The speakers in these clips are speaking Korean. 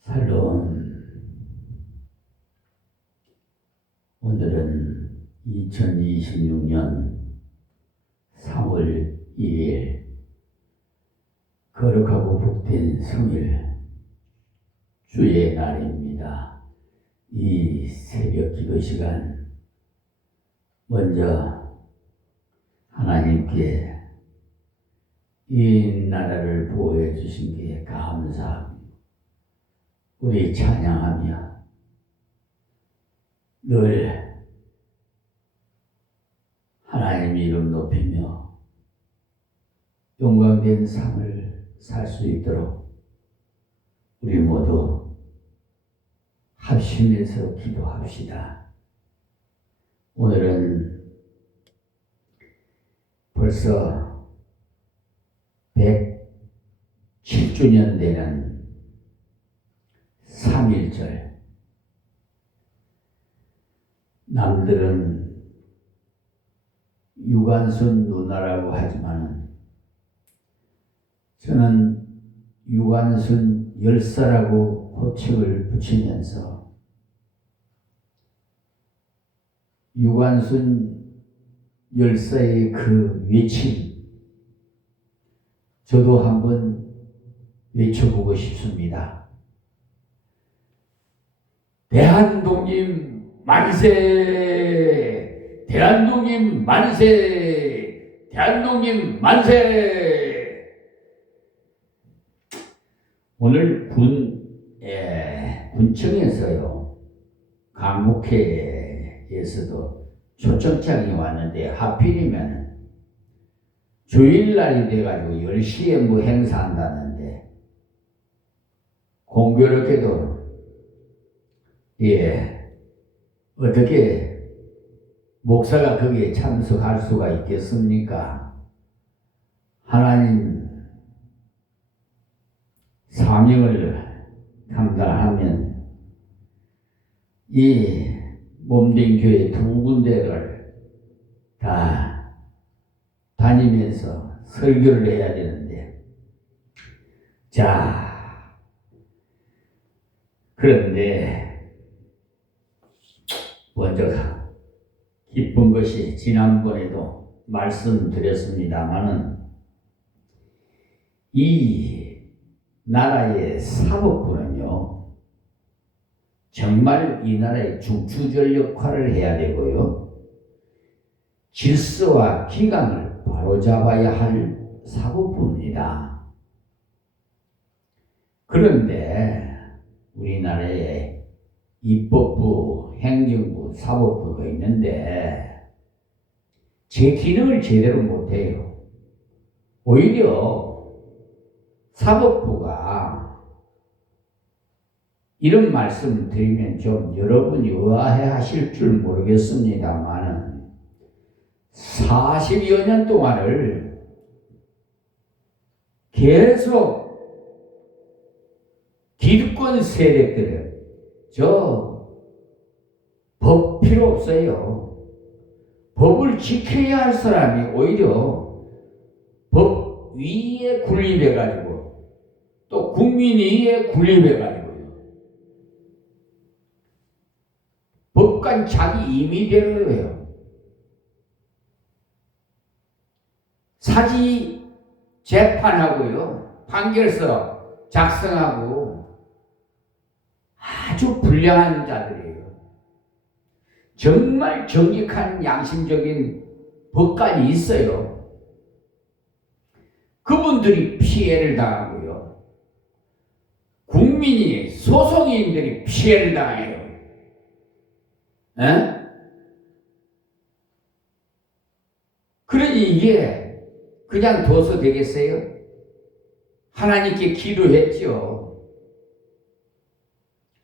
샬롬. 오늘은 2026년 3월 2일 거룩하고 복된 성일 주의 날입니다. 이 새벽 기도 시간 먼저 하나님께 이 나라를 보호해 주신 게 감사합니다. 우리 찬양하며 늘 하나님 이름 높이며 영광된 삶을 살 수 있도록 우리 모두 합심해서 기도합시다. 오늘은 벌써 107주년 되는 3.1절. 남들은 유관순 누나라고 하지만 저는 유관순 열사라고 호칭을 붙이면서 유관순 열사의 그 외침 저도 한번 외쳐보고 싶습니다. 대한독립 만세! 대한독립 만세! 대한독립 만세! 오늘 군청에서요, 강북회에서도 초청장이 왔는데 하필이면 주일날이 돼가지고 10시에 뭐 행사한다는데 공교롭게도 어떻게 목사가 거기에 참석할 수가 있겠습니까? 하나님 사명을 감당하면 이 몸된 교회 두 군데를 다 다니면서 설교를 해야 되는데, 자, 그런데 먼저 기쁜 것이 지난번에도 말씀드렸습니다마는 이 나라의 사법부는요, 정말 이 나라의 중추적 역할을 해야 되고요, 질서와 기강을 바로잡아야 할 사법부입니다. 그런데 우리나라에 입법부, 행정부, 사법부가 있는데 제 기능을 제대로 못해요. 오히려 사법부가 이런 말씀을 드리면 좀 여러분이 의아해 하실 줄 모르겠습니다만은 40여 년 동안을 계속 기득권 세력들을 법 필요 없어요. 법을 지켜야 할 사람이 오히려 법 위에 군립해가지고 또 국민 위에 군립해가지고요, 법관 자기 임의대로 해요. 사지 재판하고요, 판결서 작성하고 아주 불량한 자들이에요. 정말 정직한 양심적인 법관이 있어요. 그분들이 피해를 당하고요, 국민이, 소송인들이 피해를 당해요. 그러니 이게 그냥 둬서 되겠어요? 하나님께 기도했죠.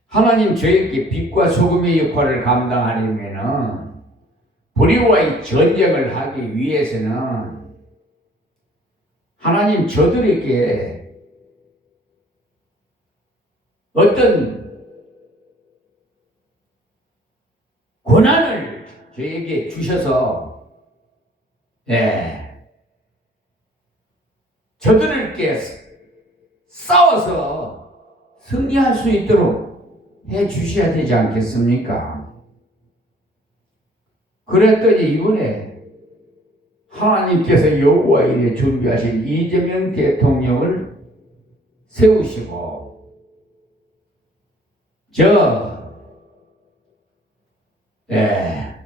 하나님, 저에게 빛과 소금의 역할을 감당하려면은, 불의와의 전쟁을 하기 위해서는 하나님 저들에게 어떤 권한을 저에게 주셔서 저들에게 싸워서 승리할 수 있도록 해 주셔야 되지 않겠습니까? 그랬더니 이번에 하나님께서 여호와 일에 준비하신 이재명 대통령을 세우시고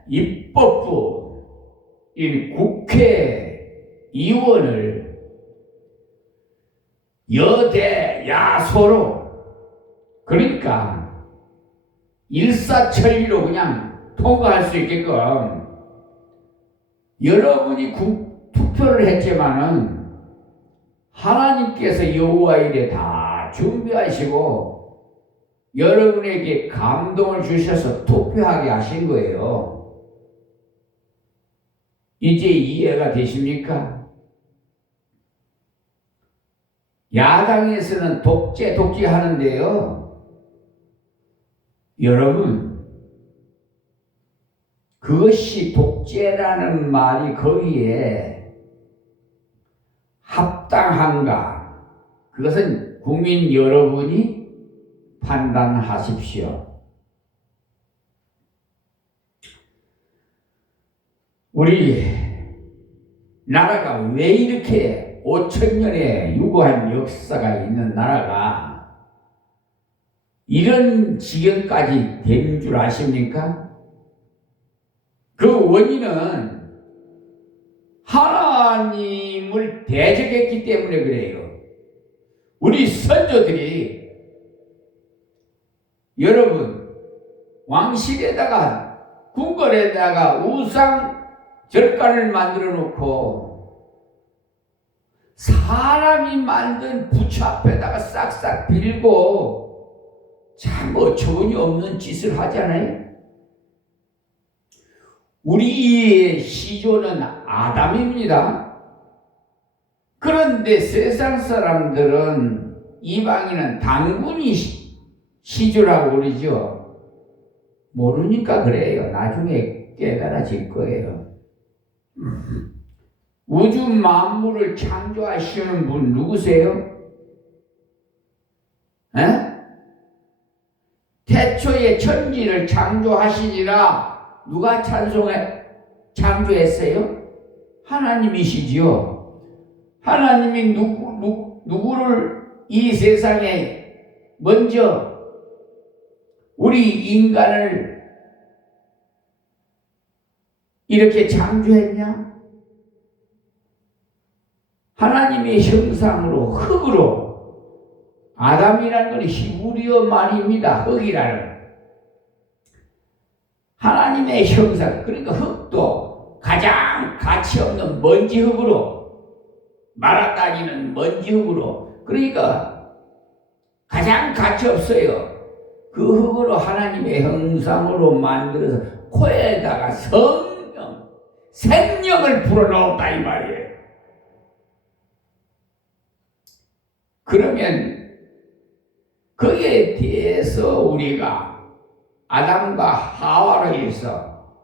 입법부 이 국회의원을 여대 야소로, 그러니까 일사천리로 그냥 통과할 수 있게끔 여러분이 투표를 했지만은 하나님께서 여호와 일에 다 준비하시고 여러분에게 감동을 주셔서 투표하게 하신 거예요. 이제 이해가 되십니까? 야당에서는 독재 하는데요. 여러분, 그것이 독재라는 말이 거기에 합당한가? 그것은 국민 여러분이 판단하십시오. 우리 나라가 왜 이렇게 5,000년의 유구한 역사가 있는 나라가 이런 지경까지 된 줄 아십니까? 그 원인은 하나님을 대적했기 때문에 그래요. 우리 선조들이 여러분 왕실에다가 궁궐에다가 우상 절간을 만들어 놓고 사람이 만든 부처 앞에다가 싹싹 빌고 참 어처구니 없는 짓을 하잖아요. 우리의 시조는 아담입니다. 그런데 세상 사람들은 이방인은 당군이 시조라고 그러죠. 모르니까 그래요. 나중에 깨달아질 거예요. 우주 만물을 창조하시는 분 누구세요? 에? 태초에 천지를 창조하시니라 누가 창조했어요? 하나님이시지요. 하나님이 누구를 이 세상에 먼저 우리 인간을 이렇게 창조했냐? 하나님의 형상으로 흙으로, 아담이라는 건 히브리어 말입니다. 흙이라는 하나님의 형상, 그러니까 흙도 가장 가치 없는 먼지 흙으로, 말아다니는 먼지 흙으로, 그러니까 가장 가치 없어요. 그 흙으로 하나님의 형상으로 만들어서 코에다가 생명을 불어넣었다 이 말이에요. 그러면 거기에 대해서 우리가 아담과 하와로 해서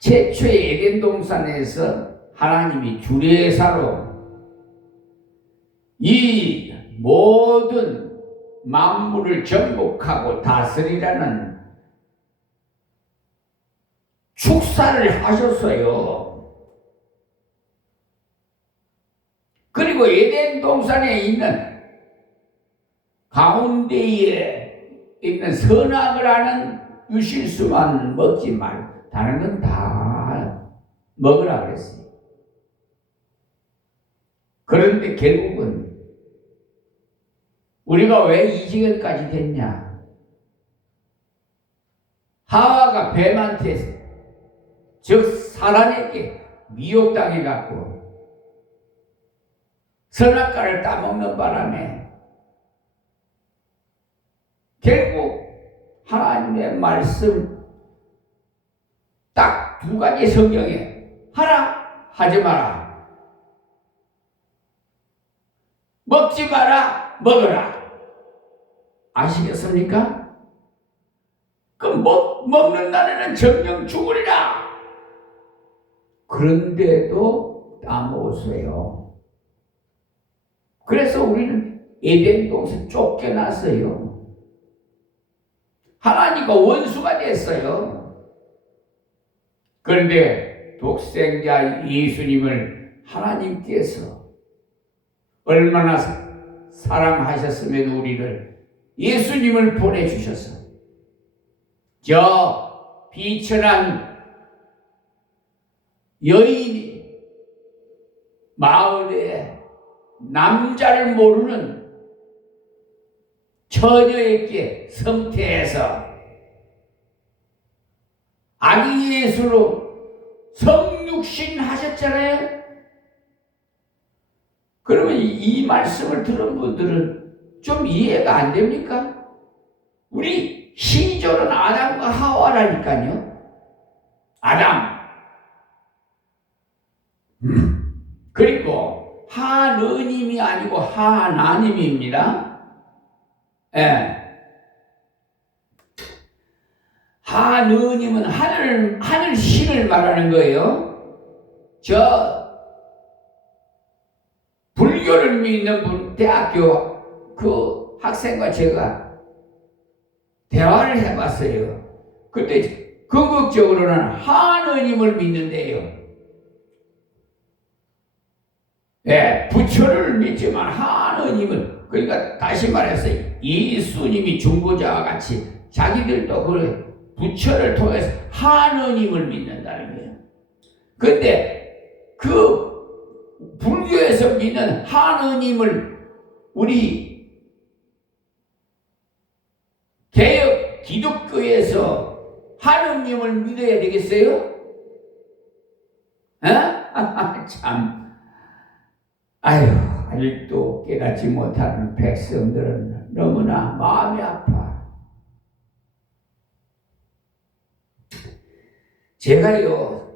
최초의 에덴 동산에서 하나님이 주례사로 이 모든 만물을 정복하고 다스리라는 축사를 하셨어요. 그리고 에덴 동산에 있는 가운데에 있는 선악을 하는 유실수만 먹지 말고 다른 건 다 먹으라 그랬어요. 그런데 결국은 우리가 왜 이 지경까지 됐냐? 하와가 뱀한테, 즉 사단에게 미혹당해 갖고 선악과를 따먹는 바람에 결국 하나님의 말씀 딱 두 가지 성경에 하라, 하지 마라, 먹지 마라, 먹어라. 아시겠습니까? 그럼 먹는 날에는 정령 죽으리라. 그런데도 따먹었어요. 그래서 우리는 에덴 동산 쫓겨났어요. 하나님과 원수가 됐어요. 그런데 독생자 예수님을 하나님께서 얼마나 사랑하셨으면 우리를 예수님을 보내주셔서 저 비천한 여인이 마을에 남자를 모르는 처녀에게 성태해서 아기 예수로 성육신 하셨잖아요. 그러면 이 말씀을 들은 분들은 좀 이해가 안 됩니까? 우리 시절은 아담과 하와라니까요. 아담. 그리고 하느님이 아니고 하나님입니다. 예. 하느님은 하늘 신을 말하는 거예요. 저 불교를 믿는 분 대학교 그 학생과 제가 대화를 해봤어요. 그때 궁극적으로는 하느님을 믿는데요. 예, 부처를 믿지만 하느님을, 그러니까 다시 말해서 예수님이 중보자와 같이 자기들도 그 부처를 통해서 하느님을 믿는다는 거예요. 근데 그 불교에서 믿는 하느님을 우리 개혁 기독교에서 하느님을 믿어야 되겠어요? 참. 아유, 아직도 깨닫지 못하는 백성들은 너무나 마음이 아파. 제가요,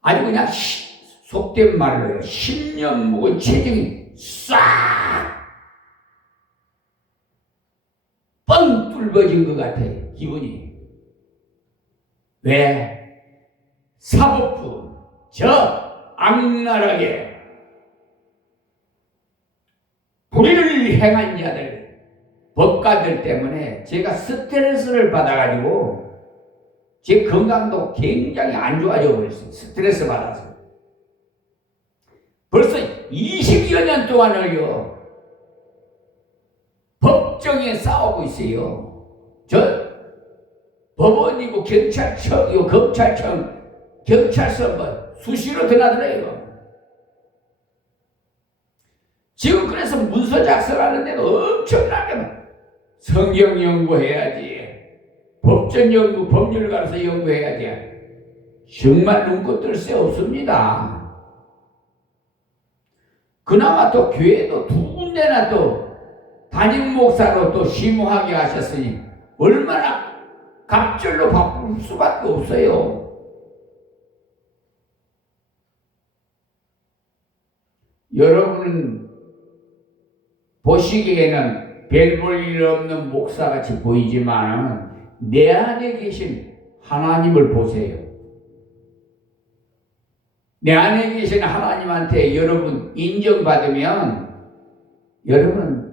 아주 그냥 속된 말로요, 10년 묵은 체중이 싹 뻥 뚫어진 것 같아요, 기분이. 왜? 사법부, 저 악랄하게 불의를 행한 자들, 법관들 때문에 제가 스트레스를 받아가지고 제 건강도 굉장히 안 좋아져 버렸어요. 스트레스 받아서. 벌써 20여 년 동안을요, 법정에 싸우고 있어요. 저 법원이고 경찰청이고 검찰청, 경찰서 뭐 수시로 드나들어요. 지금 그래서 문서 작성하는데도 엄청나게 성경 연구해야지, 법전 연구, 법률 가서 연구해야지. 정말 눈꽃 뜰 새 없습니다. 그나마 또 교회도 두 군데나 또 담임 목사로 또 심호하게 하셨으니 얼마나 갑절로 바쁠 수밖에 없어요. 여러분은 보시기에는 별 볼 일 없는 목사같이 보이지만 내 안에 계신 하나님을 보세요. 내 안에 계신 하나님한테 여러분 인정받으면 여러분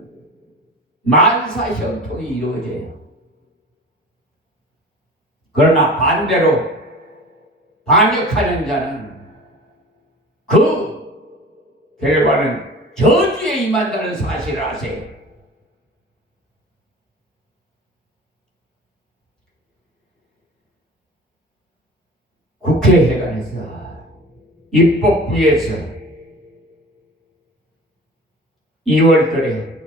만사형통이 이루어져요. 그러나 반대로 반역하는 자는 그 결과는 저주에 임한다는 사실을 아세요. 국회회관에서 입법부에서 2월달에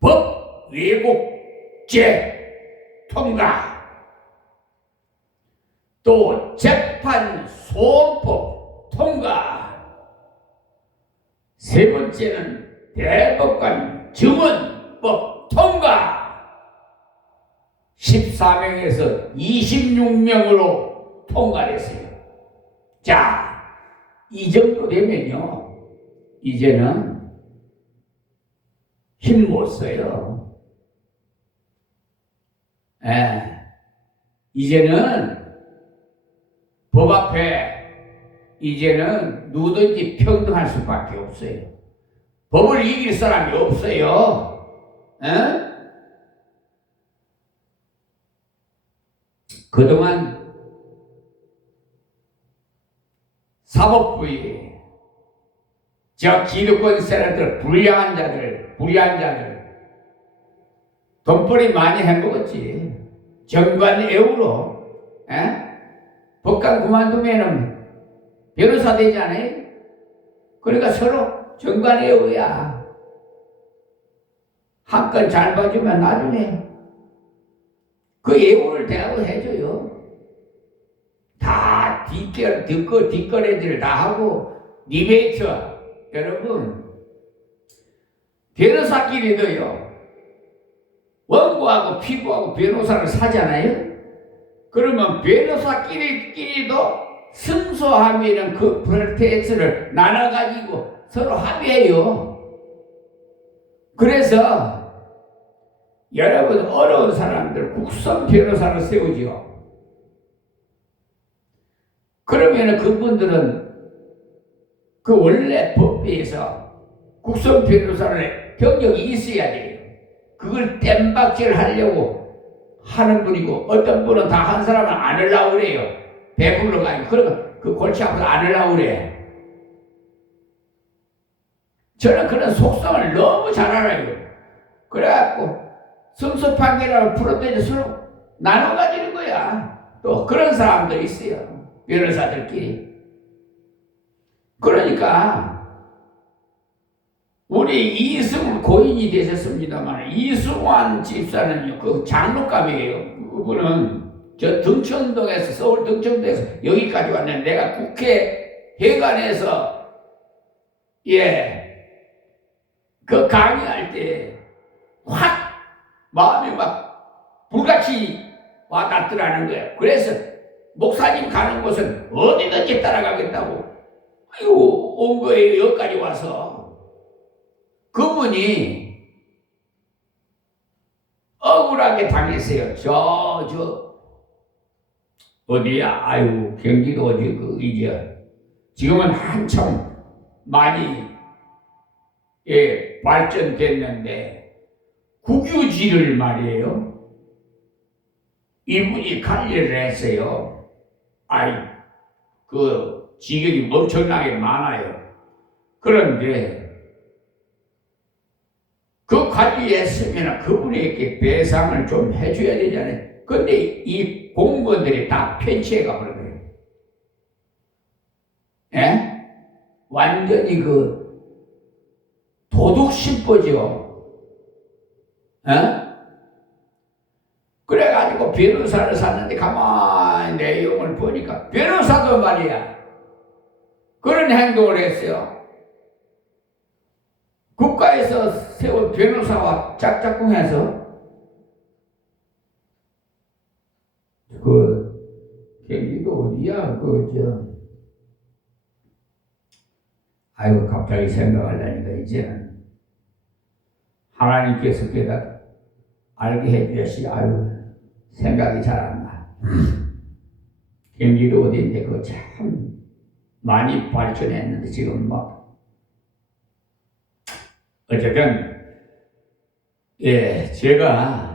법 왜곡죄 통과, 또 재판 소원법 통과, 세 번째는 대법관 증언법 통과, 14명에서 26명으로 통과했어요. 자, 이 정도 되면요, 이제는 힘 못 써요. 이제는 법 앞에 이제는 누구든지 평등할 수밖에 없어요. 법을 이길 사람이 없어요. 에? 그동안 사법부에 저 기득권 세력들, 불량한 자들, 불의한 자들 돈벌이 많이 해먹었지. 정관 애우로. 법관 그만두면은 변호사 되지 않아요? 그러니까 서로 정관 애우야. 한 건 잘 봐주면 나중에 그 애우를 대하고 해줘요. 다 뒷거래질 다 하고 리베이트. 여러분 변호사끼리도요. 원고하고 피고하고 변호사를 사잖아요. 그러면 변호사끼리도 승소하면 그 프로테스를 나눠가지고 서로 합의해요. 그래서 여러분 어려운 사람들 국선 변호사를 세우지요. 그러면 그분들은 그 원래 법비에서 국선 변호사를 경력이 있어야 돼요. 그걸 땜박질 하려고 하는 분이고, 어떤 분은 다 한 사람은 안 하려고 그래요. 배불러 가지고. 그러면 그 골치 아파서 안 하려고 그래. 저는 그런 속성을 너무 잘 알아요. 그래갖고 승소 판결을 풀어대서 서로 나눠 가지는 거야. 또 그런 사람들이 있어요. 변호사들끼리. 그러니까 우리 이승훈 고인이 되셨습니다만 이승환 집사는요, 그 장로감이에요. 그분은 저 등촌동에서, 서울 등촌동에서 여기까지 왔는데, 내가 국회 회관에서 그 강의할 때 확 마음이 막 불같이 와닿더라는 거예요. 그래서 목사님 가는 곳은 어디든지 따라가겠다고 온 거예요. 여기까지 와서. 그분이 억울하게 당했어요. 어디야? 아유, 경기도 어디, 지금은 한참 많이, 발전됐는데, 국유지를 말이에요. 이분이 관리를 했어요. 그 지역이 엄청나게 많아요. 그런데, 그 관리했으면 그분에게 배상을 좀 해줘야 되잖아요. 근데 이 공무원들이 다 편취해 가버려요. 완전히 그 도둑심보죠. 그래가지고 변호사를 샀는데 가만히 내용을 보니까 변호사도 말이야 그런 행동을 했어요. 국가에서 세운 변호사와 짝짝꿍해서 경기도 어디야? 아이고, 갑자기 생각하려니까 이제는 하나님께서 깨닫 알게 해주시. 아이고, 생각이 잘 안 나. 경기도 어디인데 그거 참 많이 발전했는데 지금 막 어쨌든 제가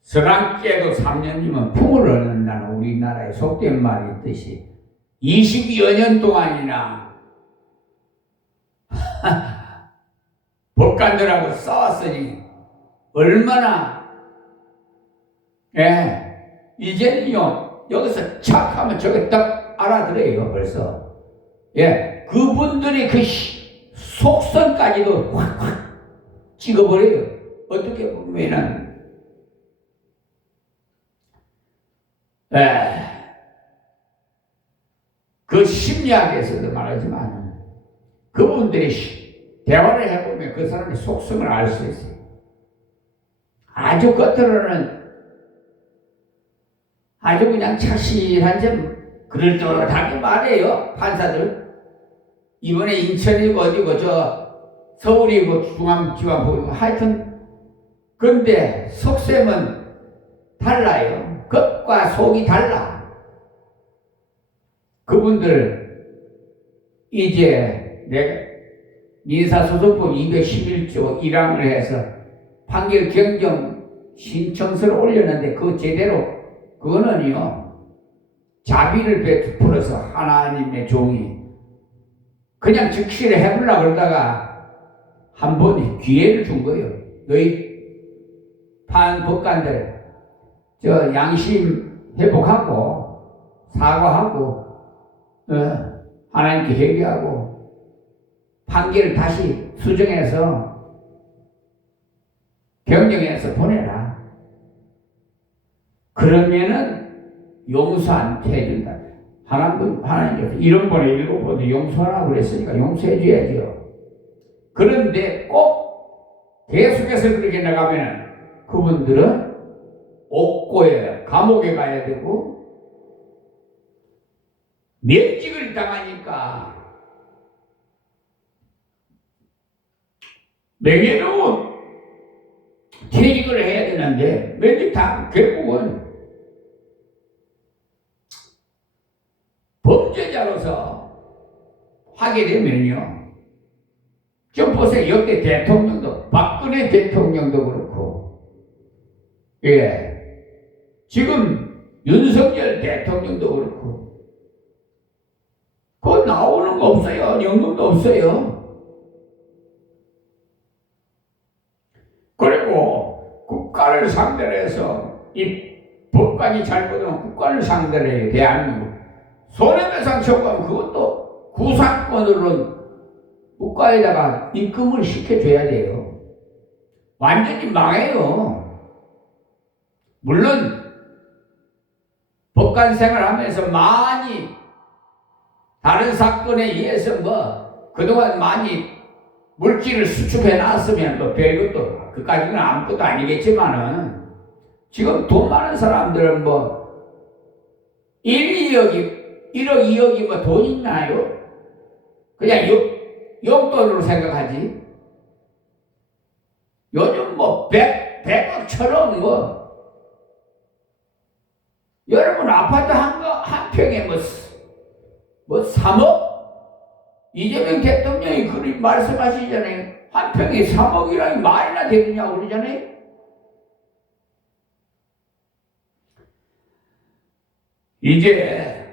서랑깨도 3년이면 풍을 얻는다는 우리나라의 속된 말이 있듯이 20여 년 동안이나 법관들하고 싸웠으니 얼마나 이제는요 여기서 착 하면 저게 딱 알아들어요 벌써. 그분들이 그 속성까지도 확 찍어버려요. 어떻게 보면은 그 심리학에서도 말하지만 그분들이 대화를 해보면 그 사람의 속성을 알 수 있어요. 아주 겉으로는 아주 그냥 착실한 점 그럴듯하게 말해요. 판사들 이번에 인천이고 어디고 서울이고 중앙지방법이고 하여튼 근데 속셈은 달라요. 겉과 속이 달라. 그분들 이제 내가 민사소송법 211조 1항을 해서 판결 경정 신청서를 올렸는데 그 제대로 그거는요 자비를 베풀어서 하나님의 종이 그냥 즉시를 해보려고 그러다가 한 번 기회를 준 거예요. 너희 판법관들 저 양심 회복하고 사과하고 하나님께 회개하고 판결을 다시 수정해서 경정해서 보내라. 그러면은 용서 안 해준다. 하나님께서 이런 번에 7번도 용서하라고 그랬으니까 용서해줘야죠. 그런데 꼭 계속해서 그렇게 나가면은 그분들은 옥고에 감옥에 가야 되고 면직을 당하니까 명예로운 퇴직을 해야 되는데 면직 당 결국은 범죄자로서 하게 되면요. 좀 보세요. 역대 대통령도 박근혜 대통령도 그렇고 지금 윤석열 대통령도 그렇고 그거 나오는 거 없어요. 연금도 없어요. 그리고 국가를 상대로 해서 이 법관이 잘못하면 국가를 상대로 해요. 대한민국 손해배상 청구하면 그것도 구상권으로는 국가에다가 입금을 시켜줘야 돼요. 완전히 망해요. 물론 법관 생활하면서 많이 다른 사건에 의해서 뭐 그동안 많이 물질을 수출해 놨으면 뭐 별것도 그까지는 아무것도 아니겠지만은 지금 돈 많은 사람들은 뭐 1억 2억이 뭐 돈 있나요? 그냥 용돈으로 생각하지. 요즘 뭐 100억처럼 여러분 아파트 한 평에 뭐 3억? 이재명 대통령이 그렇게 말씀하시잖아요. 한 평에 3억이라니 말이나 되느냐고 그러잖아요. 이제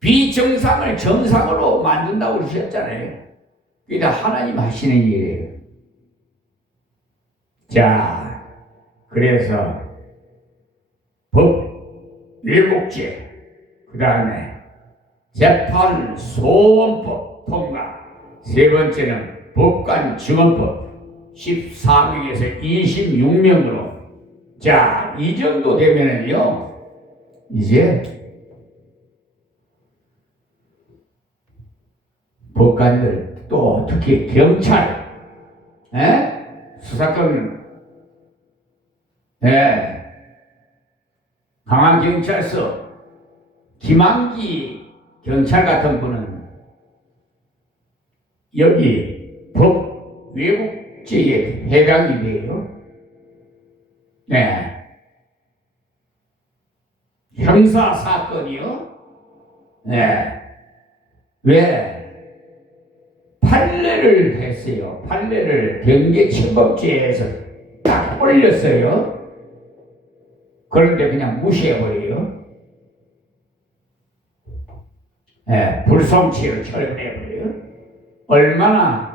비정상을 정상으로 만든다고 그러셨잖아요. 그게 다 하나님 하시는 일이에요. 자, 그래서 법 왜곡죄, 그 다음에 재판 소원법 통과, 세 번째는 법관 증언법 14명에서 26명으로 자, 이 정도 되면은요 이제 법관들 또 특히 경찰 수사권 강남경찰서 김한기 경찰 같은 분은 여기 법 왜곡죄에 해당이 돼요. 형사 사건이요. 왜? 판례를 했어요. 판례를 경계침범죄에서 딱 올렸어요. 그런데 그냥 무시해버려요. 불송치를 철회해버려요. 얼마나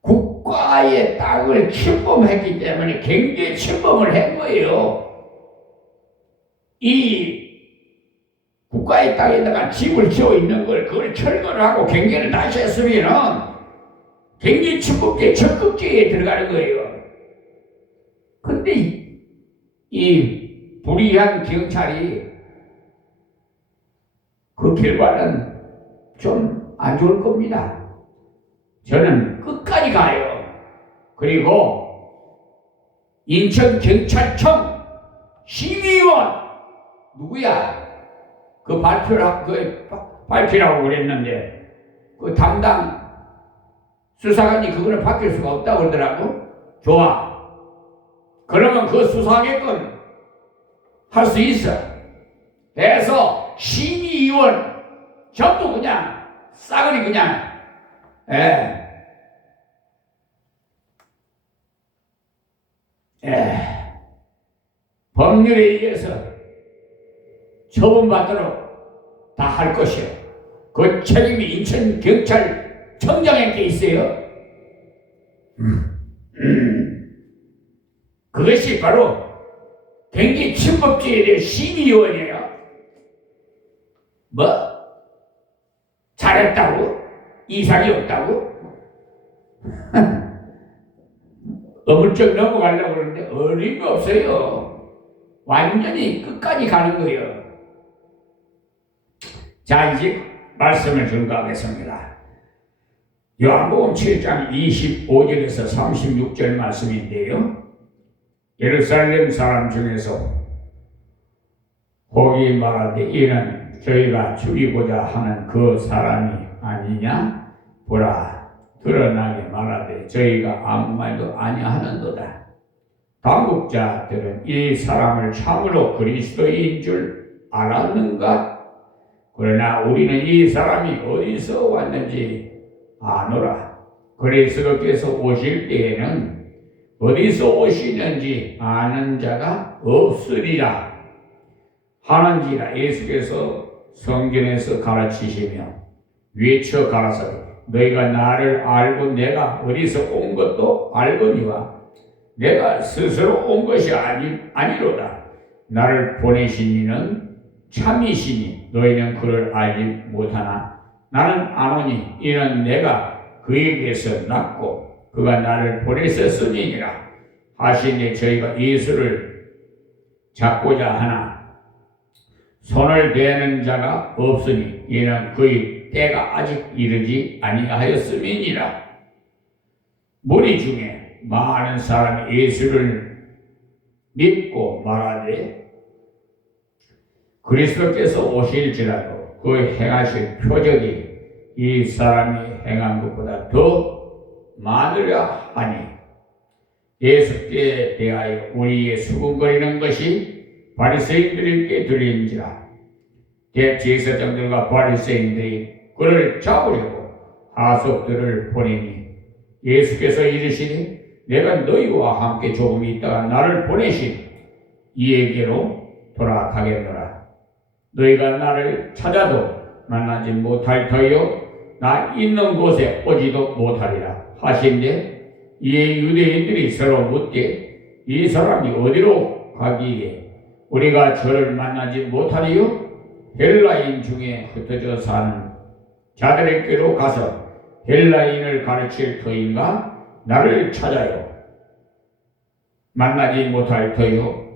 국가의 땅을 침범했기 때문에 경계 침범을 한 거예요. 이 국가의 땅에다가 집을 지어 있는 걸 그걸 철거를 하고 경계를 다시 했으면은 경계 침범죄 적극죄에 들어가는 거예요. 근데 이 불의한 경찰이 그 결과는 좀 안 좋을 겁니다. 저는 끝까지 가요. 그리고 인천경찰청 심의원 누구야? 그 발표라고 그랬는데 그 담당 수사관이 그거는 바뀔 수가 없다고 그러더라고. 좋아. 그러면 그 수사하게끔 할 수 있어. 해서 심의위원 전부 그냥 싸그리 그냥 법률에 의해서 처분받도록 다 할 것이요. 그 책임이 인천경찰청장에게 있어요. 그것이 바로 경기침범죄에 대한 심의위원이에요. 뭐? 잘했다고? 이상이 없다고? 어물쩍 넘어가려고 그러는데 어림이 없어요. 완전히 끝까지 가는 거예요. 자, 이제 말씀을 증거하겠습니다. 요한복음 7장 25절에서 36절 말씀인데요. 예루살렘 사람 중에서 혹이 말하되 이는 저희가 죽이고자 하는 그 사람이 아니냐? 보라, 드러나게 말하되 저희가 아무 말도 아니하는도다. 당국자들은 이 사람을 참으로 그리스도인 줄 알았는가? 그러나 우리는 이 사람이 어디서 왔는지 아노라. 그리스도께서 오실 때에는 어디서 오시는지 아는 자가 없으리라 하는지라. 예수께서 성경에서 가르치시며 외쳐 가라사대 너희가 나를 알고 내가 어디서 온 것도 알거니와 내가 스스로 온 것이 아니로다. 나를 보내신 이는 참이시니 너희는 그를 알지 못하나 나는 아노니 이는 내가 그에게서 났고 그가 나를 보내셨음이니라 하시니 저희가 예수를 잡고자 하나 손을 대는 자가 없으니 이는 그의 때가 아직 이르지 아니하였음이니라. 무리 중에 많은 사람이 예수를 믿고 말하되 그리스도께서 오실지라도 그 행하실 표적이 이 사람이 행한 것보다 더 많으려 하니 예수께 대하여 우리의 수군거리는 것이 바리새인들에게 들린지라. 대제사장들과 바리새인들이 그를 잡으려고 하석들을 보내니 예수께서 이르시니 내가 너희와 함께 조금 있다가 나를 보내신 이에게로 돌아가겠노라. 너희가 나를 찾아도 만나지 못할 터이요 나 있는 곳에 오지도 못하리라 하신데 이에 유대인들이 서로 묻되 이 사람이 어디로 가기에 우리가 저를 만나지 못하리요? 헬라인 중에 흩어져 사는 자들에게로 가서 헬라인을 가르칠 터인가? 나를 찾아요 만나지 못할 터요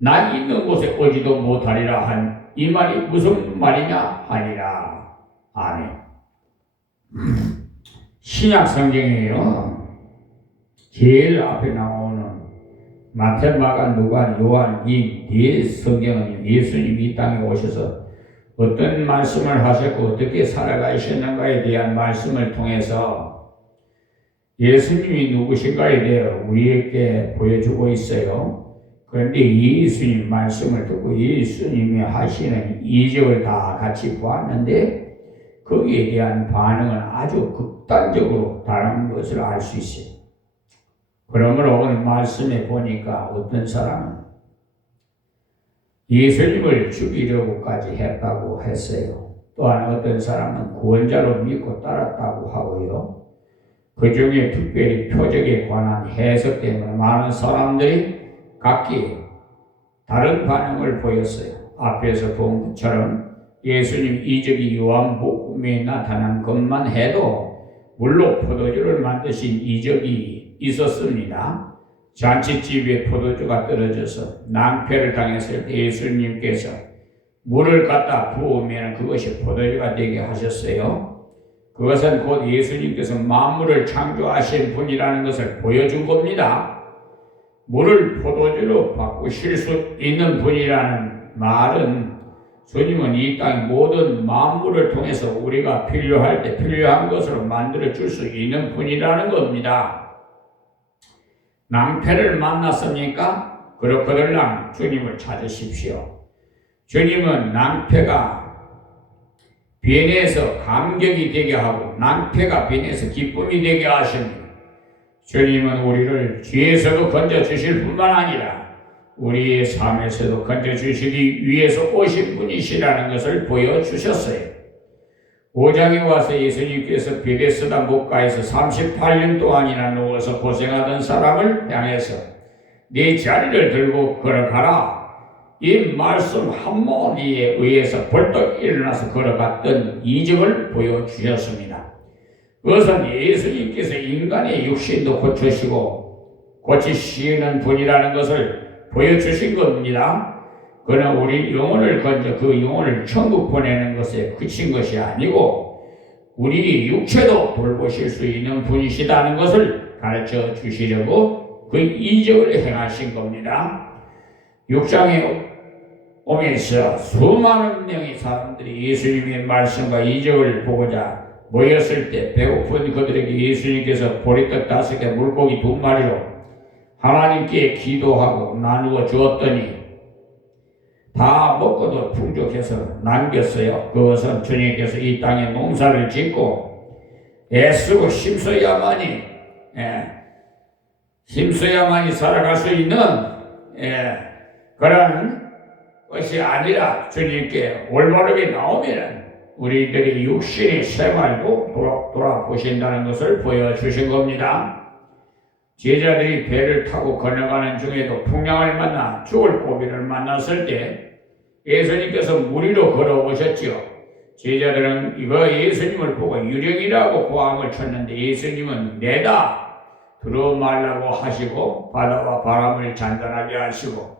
나 있는 곳에 오지도 못하리라 한 이 말이 무슨 말이냐 하니라. 아멘. 신약 성경이에요. 제일 앞에 나오는 마태, 마가, 누가, 요한 이 네 성경은 예수님이 이 땅에 오셔서 어떤 말씀을 하셨고 어떻게 살아가셨는가에 대한 말씀을 통해서 예수님이 누구신가에 대해 우리에게 보여주고 있어요. 그런데 예수님 말씀을 듣고 예수님이 하시는 이적을 다 같이 보았는데 거기에 대한 반응은 아주 극단적으로 다른 것을 알 수 있어요. 그러므로 오늘 말씀에 보니까 어떤 사람은 예수님을 죽이려고까지 했다고 했어요. 또한 어떤 사람은 구원자로 믿고 따랐다고 하고요. 그 중에 특별히 표적에 관한 해석 때문에 많은 사람들이 각기 다른 반응을 보였어요. 앞에서 본 것처럼 예수님 이적이 요한복음에 나타난 것만 해도 물로 포도주를 만드신 이적이 있었습니다. 잔치집에 포도주가 떨어져서 낭패를 당했을 때 예수님께서 물을 갖다 부으면 그것이 포도주가 되게 하셨어요. 그것은 곧 예수님께서 만물을 창조하신 분이라는 것을 보여준 겁니다. 물을 포도주로 바꾸실 수 있는 분이라는 말은 주님은 이 땅 모든 만물을 통해서 우리가 필요할 때 필요한 것으로 만들어 줄 수 있는 분이라는 겁니다. 낭패를 만났습니까? 그렇거든요. 주님을 찾으십시오. 주님은 낭패가 변해서 감격이 되게 하고 낭패가 변해서 기쁨이 되게 하십니다. 주님은 우리를 죄에서도 건져주실 뿐만 아니라 우리의 삶에서도 건져주시기 위해서 오신 분이시라는 것을 보여주셨어요. 5장에 와서 예수님께서 베데스다 목가에서 38년 동안이나 누워서 고생하던 사람을 향해서 네 자리를 들고 걸어가라. 이 말씀 한마디에 의해서 벌떡 일어나서 걸어갔던 이적을 보여주셨습니다. 그것은 예수님께서 인간의 육신도 고치시는 분이라는 것을 보여주신 겁니다. 그러나 우리 영혼을 건져 그 영혼을 천국 보내는 것에 그친 것이 아니고 우리 육체도 돌보실 수 있는 분이시다는 것을 가르쳐 주시려고 그 이적을 행하신 겁니다. 6장에 오면서 수많은 명의 사람들이 예수님의 말씀과 이적을 보고자 모였을 때 배고픈 그들에게 예수님께서 보리떡 5개 물고기 2마리로 하나님께 기도하고 나누어 주었더니 다 먹고도 풍족해서 남겼어요. 그것은 주님께서 이 땅에 농사를 짓고 애쓰고 힘써야만이 살아갈 수 있는 그런 것이 아니라 주님께 올바르게 나오면 우리들의 육신의 생활도 돌아보신다는 것을 보여주신 겁니다. 제자들이 배를 타고 건너가는 중에도 풍랑을 만나 죽을 고비를 만났을 때 예수님께서 물 위로 걸어오셨지요. 제자들은 이거 예수님을 보고 유령이라고 고함을 쳤는데 예수님은 내다 들어 말라고 하시고 바다와 바람을 잔잔하게 하시고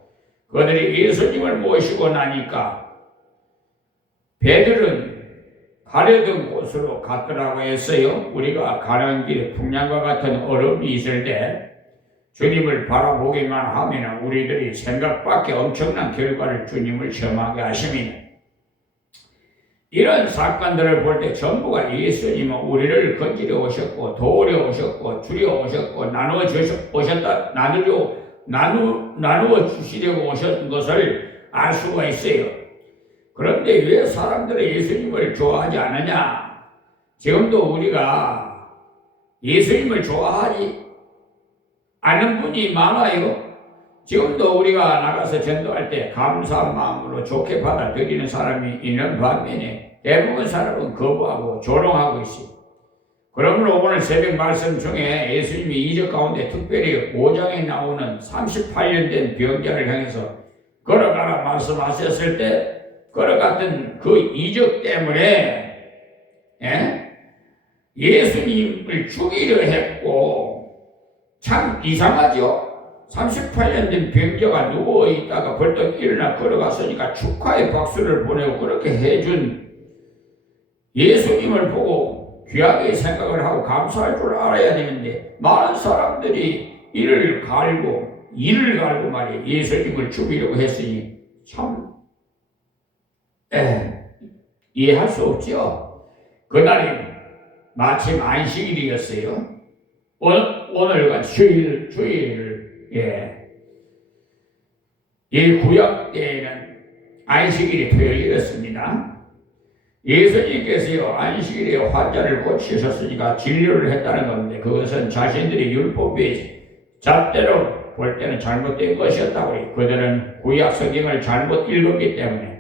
그들이 예수님을 모시고 나니까 배들은 가려던 곳으로 갔더라고 했어요. 우리가 가는 길에 풍랑과 같은 얼음이 있을 때 주님을 바라보기만 하면 우리들이 생각밖에 엄청난 결과를 주님을 시험하게 하십니다. 이런 사건들을 볼 때 전부가 예수님은 우리를 건지려 오셨고 도우려 오셨고 주려 오셨고 나누어 주시려고 오셨던 것을 알 수가 있어요. 그런데 왜 사람들은 예수님을 좋아하지 않느냐? 지금도 우리가 예수님을 좋아하지 않는 분이 많아요. 지금도 우리가 나가서 전도할 때 감사한 마음으로 좋게 받아들이는 사람이 있는 반면에 대부분 사람은 거부하고 조롱하고 있어요. 그러므로 오늘 새벽 말씀 중에 예수님이 이적 가운데 특별히 5장에 나오는 38년 된 병자를 향해서 걸어가라 말씀하셨을 때 걸어갔던 그 이적 때문에 예수님을 죽이려 했고 참 이상하죠. 38년 된 병자가 누워있다가 벌떡 일어나 걸어갔으니까 축하의 박수를 보내고 그렇게 해준 예수님을 보고 귀하게 생각을 하고 감사할 줄 알아야 되는데 많은 사람들이 이를 갈고 말이야 예수님을 죽이려고 했으니 참 이해할 수 없죠. 그날이 마침 안식일이었어요. 오늘과 주일 이 구약 때에는 안식일이 토요일이었습니다. 예수님께서요 안식일에 환자를 고치셨으니까 진료를 했다는 건데 그것은 자신들이 율법이 잣대로 볼 때는 잘못된 것이었다고 해요. 그들은 구약 성경을 잘못 읽었기 때문에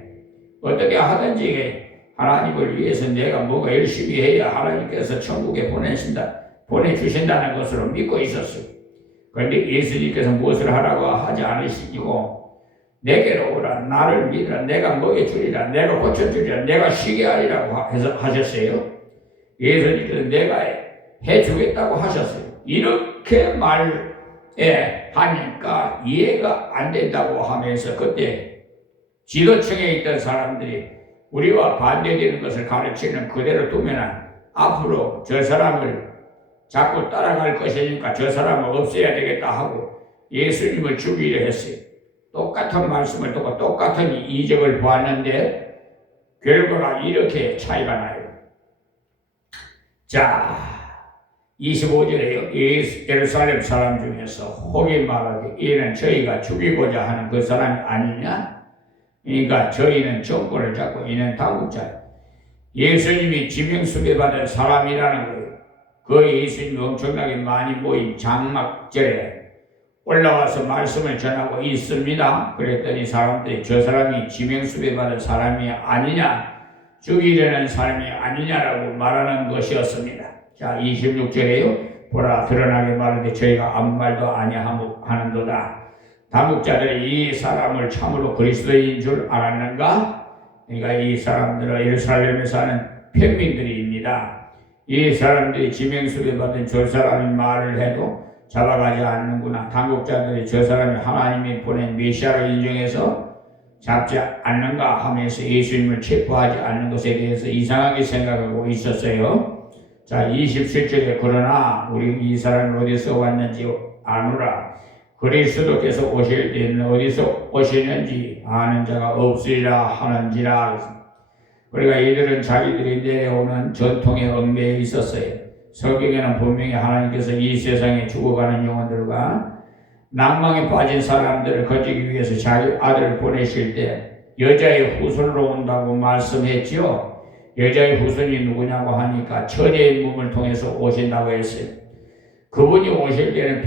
어떻게 하든지 하나님을 위해서 내가 뭐가 열심히 해야 하나님께서 천국에 보내주신다는 것으로 믿고 있었어요. 그런데 예수님께서 무엇을 하라고 하지 않으시고 내게로 오라 나를 믿으라 내가 먹여주리라 내가 고쳐주리라 내가 쉬게 하리라고 하셨어요. 예수님께서 내가 해주겠다고 하셨어요. 이렇게 하니까 이해가 안 된다고 하면서 그때 지도층에 있던 사람들이 우리와 반대되는 것을 가르치는 그대로 두면 앞으로 저 사람을 자꾸 따라갈 것이니까 저 사람은 없애야 되겠다 하고 예수님을 죽이려 했어요. 똑같은 말씀을 듣고 똑같은 이적을 보았는데 결과가 이렇게 차이가 나요. 자, 25절에요. 예루살렘 사람 중에서 혹이 말하되 이는 저희가 죽이고자 하는 그 사람이 아니냐? 그러니까 저희는 정권을 잡고 있는 당국자. 예수님이 지명수배 받은 사람이라는 거예요. 그 예수님이 엄청나게 많이 모인 장막절에 올라와서 말씀을 전하고 있습니다. 그랬더니 사람들이 저 사람이 지명수배 받은 사람이 아니냐, 죽이려는 사람이 아니냐라고 말하는 것이었습니다. 자, 26절에요. 보라, 드러나게 말하되 저희가 아무 말도 아니하는도다. 당국자들이 이 사람을 참으로 그리스도인 줄 알았는가? 그러니까 이 사람들은 예루살렘에 사는 평민들입니다. 이 사람들이 지명수배 받은 저 사람이 말을 해도 잡아가지 않는구나. 당국자들이 저 사람이 하나님이 보낸 메시아로 인정해서 잡지 않는가 하면서 예수님을 체포하지 않는 것에 대해서 이상하게 생각하고 있었어요. 자, 27절에 그러나 우리 이 사람이 어디서 왔는지 아노라. 그리스도께서 오실 때는 어디서 오시는지 아는 자가 없으리라 하는지라. 그러니까 이들은 자기들이 내려오는 전통에 얽매여 있었어요. 성경에는 분명히 하나님께서 이 세상에 죽어가는 영혼들과 낭망에 빠진 사람들을 거두기 위해서 자기 아들을 보내실 때 여자의 후손으로 온다고 말씀했죠. 여자의 후손이 누구냐고 하니까 처제의 몸을 통해서 오신다고 했어요. 그분이 오실 때는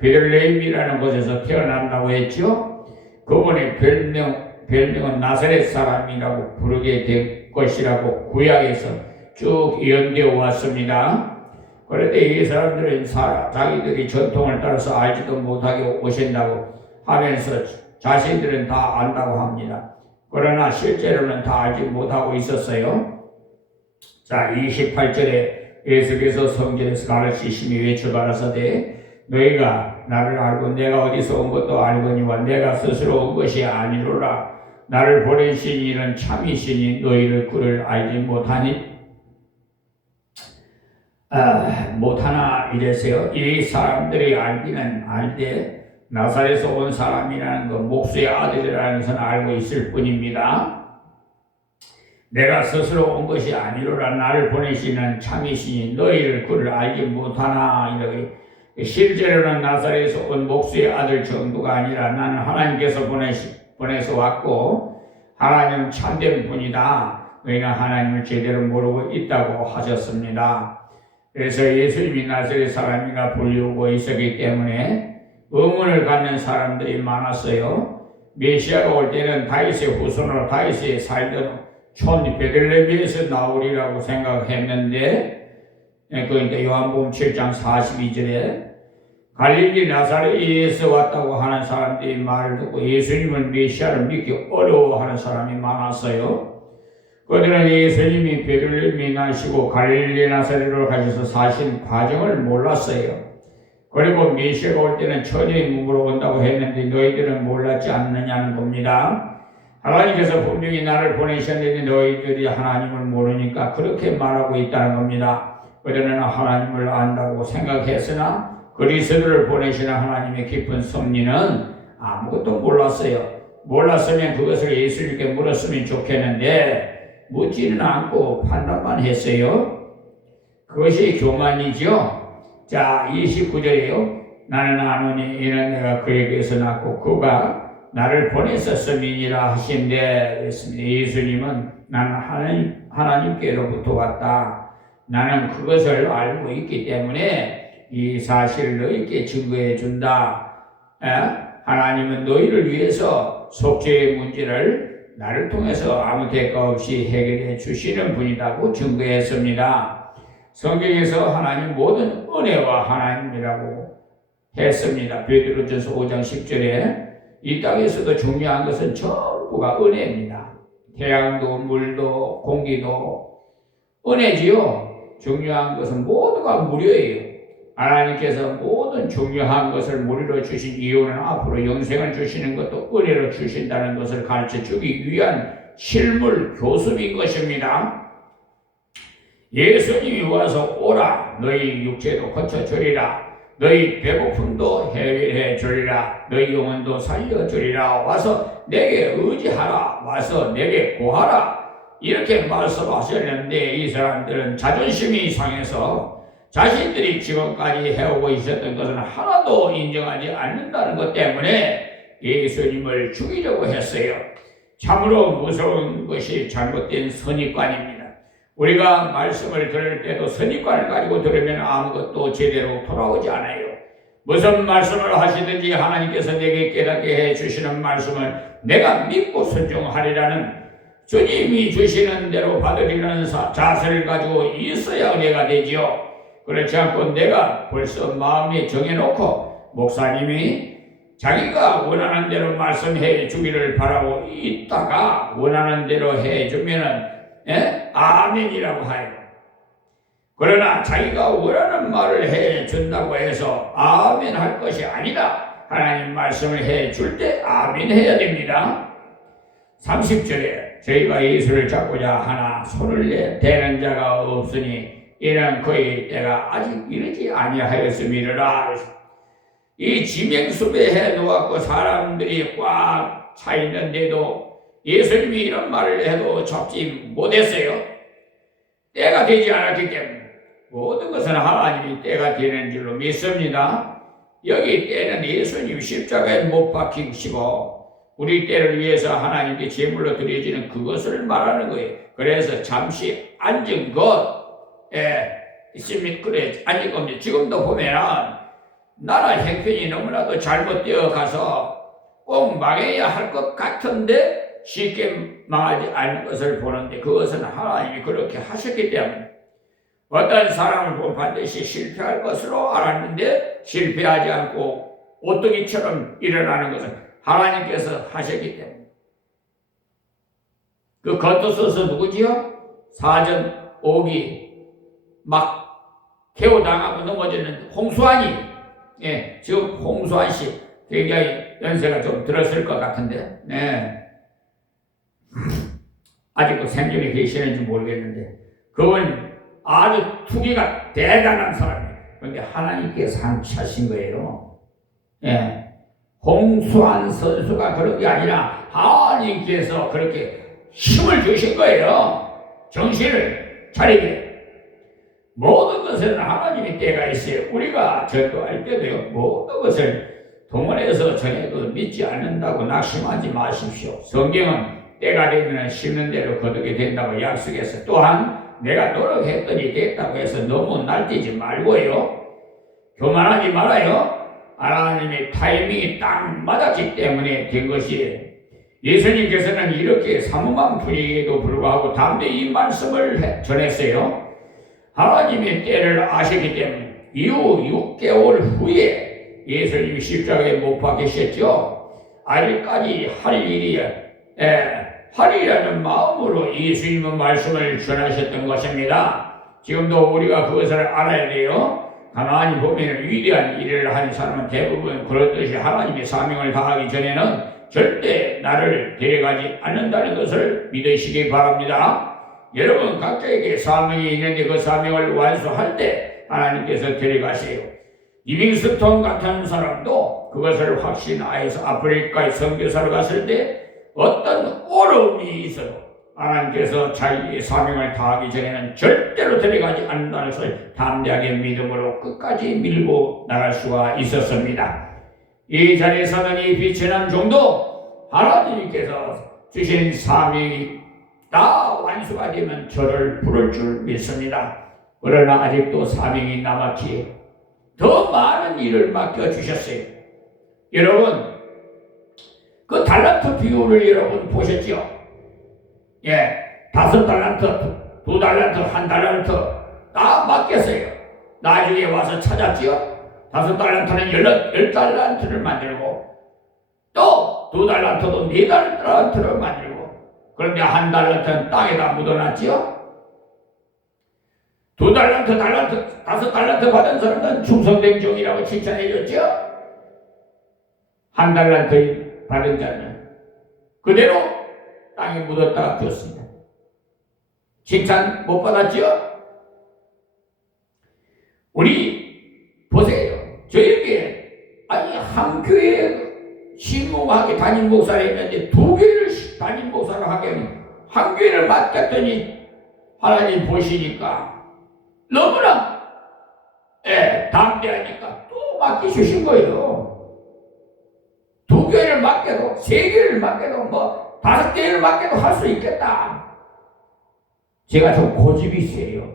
베들레헴이라는 곳에서 태어난다고 했죠. 그분의 별명은 나사렛 사람이라고 부르게 될 것이라고 구약에서 쭉 예언되어 왔습니다. 그런데 이 사람들은 자기들이 전통을 따라서 알지도 못하게 오신다고 하면서 자신들은 다 안다고 합니다. 그러나 실제로는 다 알지 못하고 있었어요. 자, 28절에 예수께서 성전에서 가르치심이 외쳐 가라사대 너희가 나를 알고 내가 어디서 온 것도 알거니와 내가 스스로 온 것이 아니로라. 나를 보내신 이는 참이시니 너희를 그를 알지 못하나 이래서요. 이 사람들이 알기는 알되 나사렛에서 온 사람이라는 것, 목수의 아들이라는 것은 알고 있을 뿐입니다. 내가 스스로 온 것이 아니로라. 나를 보내시는 참이시니 너희를 그를 알지 못하나. 이렇게 실제로는 나사렛에서 온 목수의 아들 정도가 아니라 나는 하나님께서 보내서 왔고 하나님은 참된 분이다. 너희는 하나님을 제대로 모르고 있다고 하셨습니다. 그래서 예수님이 나사렛 사람인가 불리우고 있었기 때문에 의문을 갖는 사람들이 많았어요. 메시아가 올 때는 다윗의 후손으로 다윗이 살던 촌 베들레헴에서 나오리라고 생각했는데, 그러니까 요한복음 7장 42절에 갈릴리 나사렛에서 왔다고 하는 사람들이 말을 듣고 예수님을 메시아를 믿기 어려워하는 사람이 많았어요. 그들은 예수님이 베들레헴에 나시고 갈릴리 나사렛으로 가셔서 사신 과정을 몰랐어요. 그리고 메시아가 올 때는 처녀의 몸으로 온다고 했는데 너희들은 몰랐지 않느냐는 겁니다. 하나님께서 분명히 나를 보내셨는데 너희들이 하나님을 모르니까 그렇게 말하고 있다는 겁니다. 그들은 하나님을 안다고 생각했으나 그리스도를 보내시는 하나님의 깊은 섭리는 아무것도 몰랐어요. 몰랐으면 그것을 예수님께 물었으면 좋겠는데 묻지는 않고 판단만 했어요. 그것이 교만이죠. 자, 29절이에요. 나는 아노니 이는 내가 그에게서 낳고 그가 나를 보냈었음이니라 하신데 예수님은 나는 하나님께로부터 왔다. 나는 그것을 알고 있기 때문에 이 사실을 너희께 증거해 준다. 하나님은 너희를 위해서 속죄의 문제를 나를 통해서 아무 대가 없이 해결해 주시는 분이라고 증거했습니다. 성경에서 하나님 모든 은혜와 하나님이라고 했습니다. 베드로전서 5장 10절에 이 땅에서도 중요한 것은 전부가 은혜입니다. 태양도 물도 공기도 은혜지요. 중요한 것은 모두가 무료예요. 하나님께서 모든 중요한 것을 무료로 주신 이유는 앞으로 영생을 주시는 것도 은혜로 주신다는 것을 가르쳐주기 위한 실물 교습인 것입니다. 예수님이 와서 오라. 너희 육체도 고쳐주리라. 너희 배고픔도 해결해 주리라. 너희 영혼도 살려주리라. 와서 내게 의지하라. 와서 내게 구하라. 이렇게 말씀하셨는데 이 사람들은 자존심이 상해서 자신들이 지금까지 해오고 있었던 것은 하나도 인정하지 않는다는 것 때문에 예수님을 죽이려고 했어요. 참으로 무서운 것이 잘못된 선입관입니다. 우리가 말씀을 들을 때도 선입관을 가지고 들으면 아무것도 제대로 돌아오지 않아요. 무슨 말씀을 하시든지 하나님께서 내게 깨닫게 해주시는 말씀을 내가 믿고 순종하리라는 주님이 주시는 대로 받으리라는 자세를 가지고 있어야 은혜가 되지요. 그렇지 않고 내가 벌써 마음에 정해놓고 목사님이 자기가 원하는 대로 말씀해 주기를 바라고 있다가 원하는 대로 해주면은 아멘이라고 하요. 그러나 자기가 원하는 말을 해준다고 해서 아멘 할 것이 아니라 하나님 말씀을 해줄 때 아멘 해야 됩니다. 30절에 저희가 예수를 잡고자 하나 손을 대는 자가 없으니 이는 그의 때가 아직 이르지 아니하였음이라. 이 지명수배 해놓았고 사람들이 꽉 차 있는데도 예수님이 이런 말을 해도 잡지 못했어요. 때가 되지 않았기 때문에 모든 것은 하나님이 때가 되는 줄로 믿습니다. 여기 때는 예수님 십자가에 못 박히시고 우리 때를 위해서 하나님께 제물로 드려지는 그것을 말하는 거예요. 그래서 잠시 앉은 것에 있습니다. 그래 앉은 겁니다. 지금도 보면은 나라 형편이 너무나도 잘못되어 가서 꼭 망해야 할 것 같은데 쉽게 망하지 않는 것을 보는데 그것은 하나님이 그렇게 하셨기 때문에 어떤 사람을 보면 반드시 실패할 것으로 알았는데 실패하지 않고 오뚜기처럼 일어나는 것은 하나님께서 하셨기 때문에. 그 겉도서서 누구지요? 사전 오기 막 개오당하고 넘어지는 홍수환이, 지금 홍수환 씨 굉장히 연세가 좀 들었을 것 같은데, 아직도 생존이 계시는지 모르겠는데 그분 아주 투기가 대단한 사람이에요. 그런데 하나님께서 하신 거예요. 홍수환 선수가 그런 게 아니라 하나님께서 그렇게 힘을 주신 거예요. 정신을 차리게. 모든 것에는 하나님의 때가 있어요. 우리가 전도할 때도요, 모든 것을 동원해서 전해도 믿지 않는다고 낙심하지 마십시오. 성경은 때가 되면 심는 대로 거두게 된다고 약속해서 또한 내가 노력했더니 됐다고 해서 너무 날뛰지 말고요. 교만하지 말아요. 하나님의 타이밍이 딱 맞았기 때문에 된 것이에요. 예수님께서는 이렇게 삼엄한 분위기에도 불구하고 담대히 이 말씀을 전했어요. 하나님의 때를 아셨기 때문에 이후 6개월 후에 예수님이 십자가에 못 박히셨죠. 아직까지 하리라는 마음으로 예수님의 말씀을 전하셨던 것입니다. 지금도 우리가 그것을 알아야 돼요. 가만히 보면 위대한 일을 하는 사람은 대부분 그렇듯이 하나님의 사명을 다하기 전에는 절대 나를 데려가지 않는다는 것을 믿으시기 바랍니다. 여러분 각자에게 사명이 있는데 그 사명을 완수할 때 하나님께서 데려가세요. 리빙스톤 같은 사람도 그것을 확신하여서 아프리카에 선교사로 갔을 때 어떤 어려움이 있어도 하나님께서 자기의 사명을 다하기 전에는 절대로 데려가지 않는다는 것을 담대하게 믿음으로 끝까지 밀고 나갈 수가 있었습니다. 이 자리에서는 이 빛이는 종도 하나님께서 주신 사명이 다 완수가 되면 저를 부를 줄 믿습니다. 그러나 아직도 사명이 남았기에 더 많은 일을 맡겨주셨어요. 여러분 그 달란트 비율을 여러분 보셨죠? 5달란트, 2달란트, 1달란트 다 맡겼어요. 나중에 와서 찾았지요. 5달란트는 10달란트를 만들고 또 2달란트도 4달란트를 만들고 그런데 1달란트는 땅에다 묻어놨지요. 2달란트, 5달란트 받은 사람은 충성된 종이라고 칭찬해줬죠. 1달란트 받은 자는 그대로 땅에 묻었다가 줬습니다. 칭찬 못 받았죠? 우리 보세요. 저에게 아니 한 교회 신무하게 담임 목사를 했는데 2교회를 담임 목사로 하게 한 교회를 맡겼더니 하나님 보시니까 너무나 담대하니까 또 맡기주신 거예요. 2교회를 맡겨도 3교회를 맡겨도 뭐 5개 일 맡겨도 할 수 있겠다. 제가 좀 고집이 세요.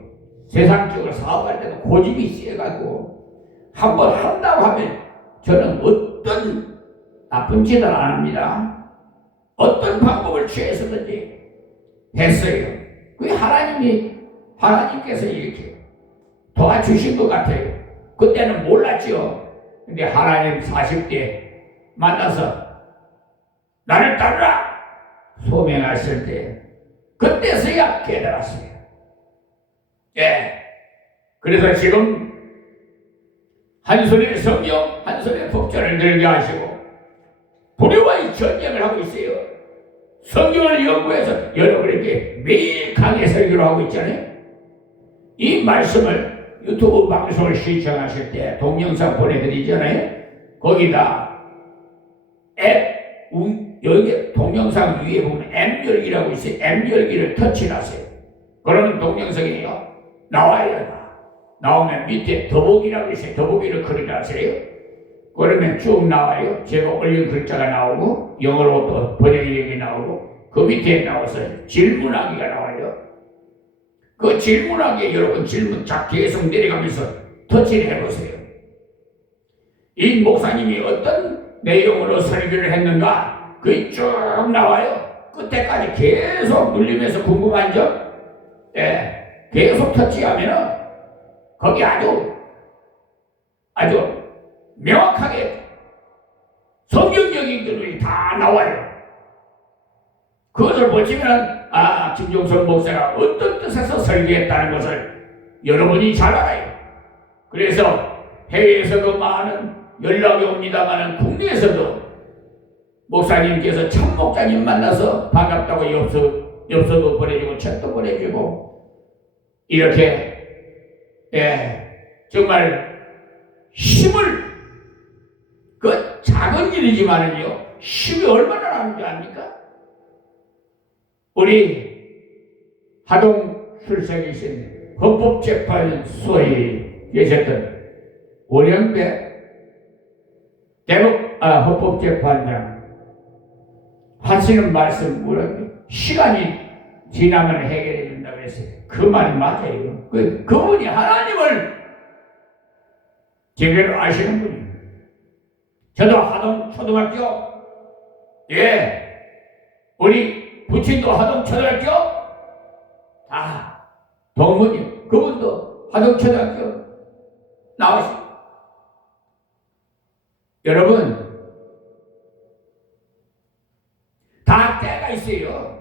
세상적으로 사업할 때도 고집이 세가지고 한번 한다고 하면 저는 어떤 나쁜 짓을 안 합니다. 어떤 방법을 취해서든지 했어요. 그게 하나님께서 이렇게 도와주신 것 같아요. 그때는 몰랐죠. 근데 하나님 40대 만나서 나를 따르라 소명하실 때 그때서야 깨달았어요. 예. 그래서 지금 한 손에 성경, 한 손에 법전을 들게 하시고 불의와의 전쟁을 하고 있어요. 성경을 연구해서 여러분에게 매일 강의 설교를 하고 있잖아요. 이 말씀을 유튜브 방송을 시청하실 때 동영상 보내드리잖아요. 거기다 여기 동영상 위에 보면 M 열기라고 있어요. M 열기를 터치하세요. 그러면 동영상이에요. 나와요. 나오면 밑에 더보기라고 있어요. 더보기를 클릭하세요. 그러면 쭉 나와요. 제가 올린 글자가 나오고 영어로 또 번역이 나오고 그 밑에 나와서 질문하기가 나와요. 그 질문하기에 여러분 질문 계속 내려가면서 터치를 해보세요. 이 목사님이 어떤 내용으로 설교를 했는가 그게 쭉 나와요. 끝에까지 계속 눌리면서 궁금한 점 계속 터치하면은 거기 아주 명확하게 성경적인 것들이 다 나와요. 그것을 보시면 김종선 목사가 어떤 뜻에서 설교했다는 것을 여러분이 잘 알아요. 그래서 해외에서도 많은 연락이 옵니다만 국내에서도 목사님께서 참 목사님 만나서 반갑다고 엽서도 보내주고 책도 보내주고 이렇게 정말 힘을 그 작은 일이지만은요 힘이 얼마나 나는 줄 압니까? 우리 하동 출석이신 헌법재판소에 계셨던 원영배 헌법재판장 하시는 말씀 시간이 지나면 해결해 준다고 했어요. 그 말이 맞아요. 그분이 하나님을 제대로 아시는 분이에요. 저도 하동 초등학교 우리 부친도 하동 초등학교 동문이요. 그분도 하동 초등학교 나오시고 여러분 다 때가 있어요.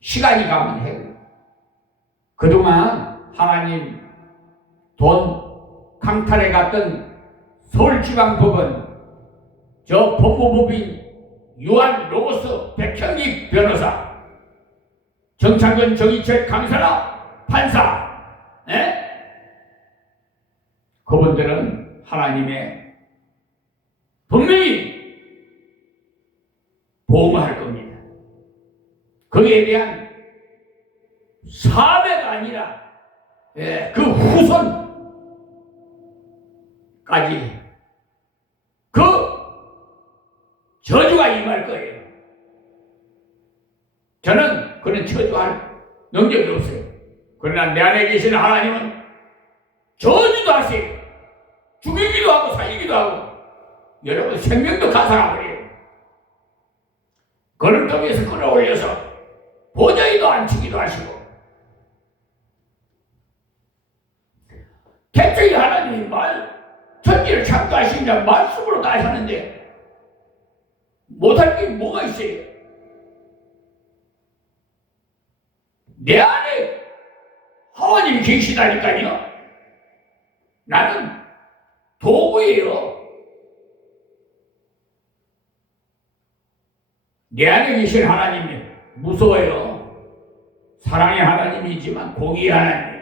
시간이 가면 해요. 그동안 하나님 돈 강탈해 갔던 서울지방법원 저 법무법인 유한 로고스 백형익 변호사 정창근 정의철 강선아 판사 그분들은 하나님의 분명히 보호할 겁니다. 거기에 대한 사배가 아니라 그 후손까지 그 저주가 임할 거예요. 저는 그런 저주할 능력이 없어요. 그러나 내 안에 계신 하나님은 저주도 하세요. 죽이기도 하고 살리기도 하고 여러분 생명도 가살하버려요. 걸음더미에서 끌어올려서 보좌에도 앉히기도 하시고 대체의 하나님이 천지를 창조하시냐 말씀으로 다 하셨는데 못할 게 뭐가 있어요? 내 안에 하나님이 계시다니까요. 나는 도구예요. 내 안에 계신 하나님이 무서워요. 사랑의 하나님이지만 공의의 하나님.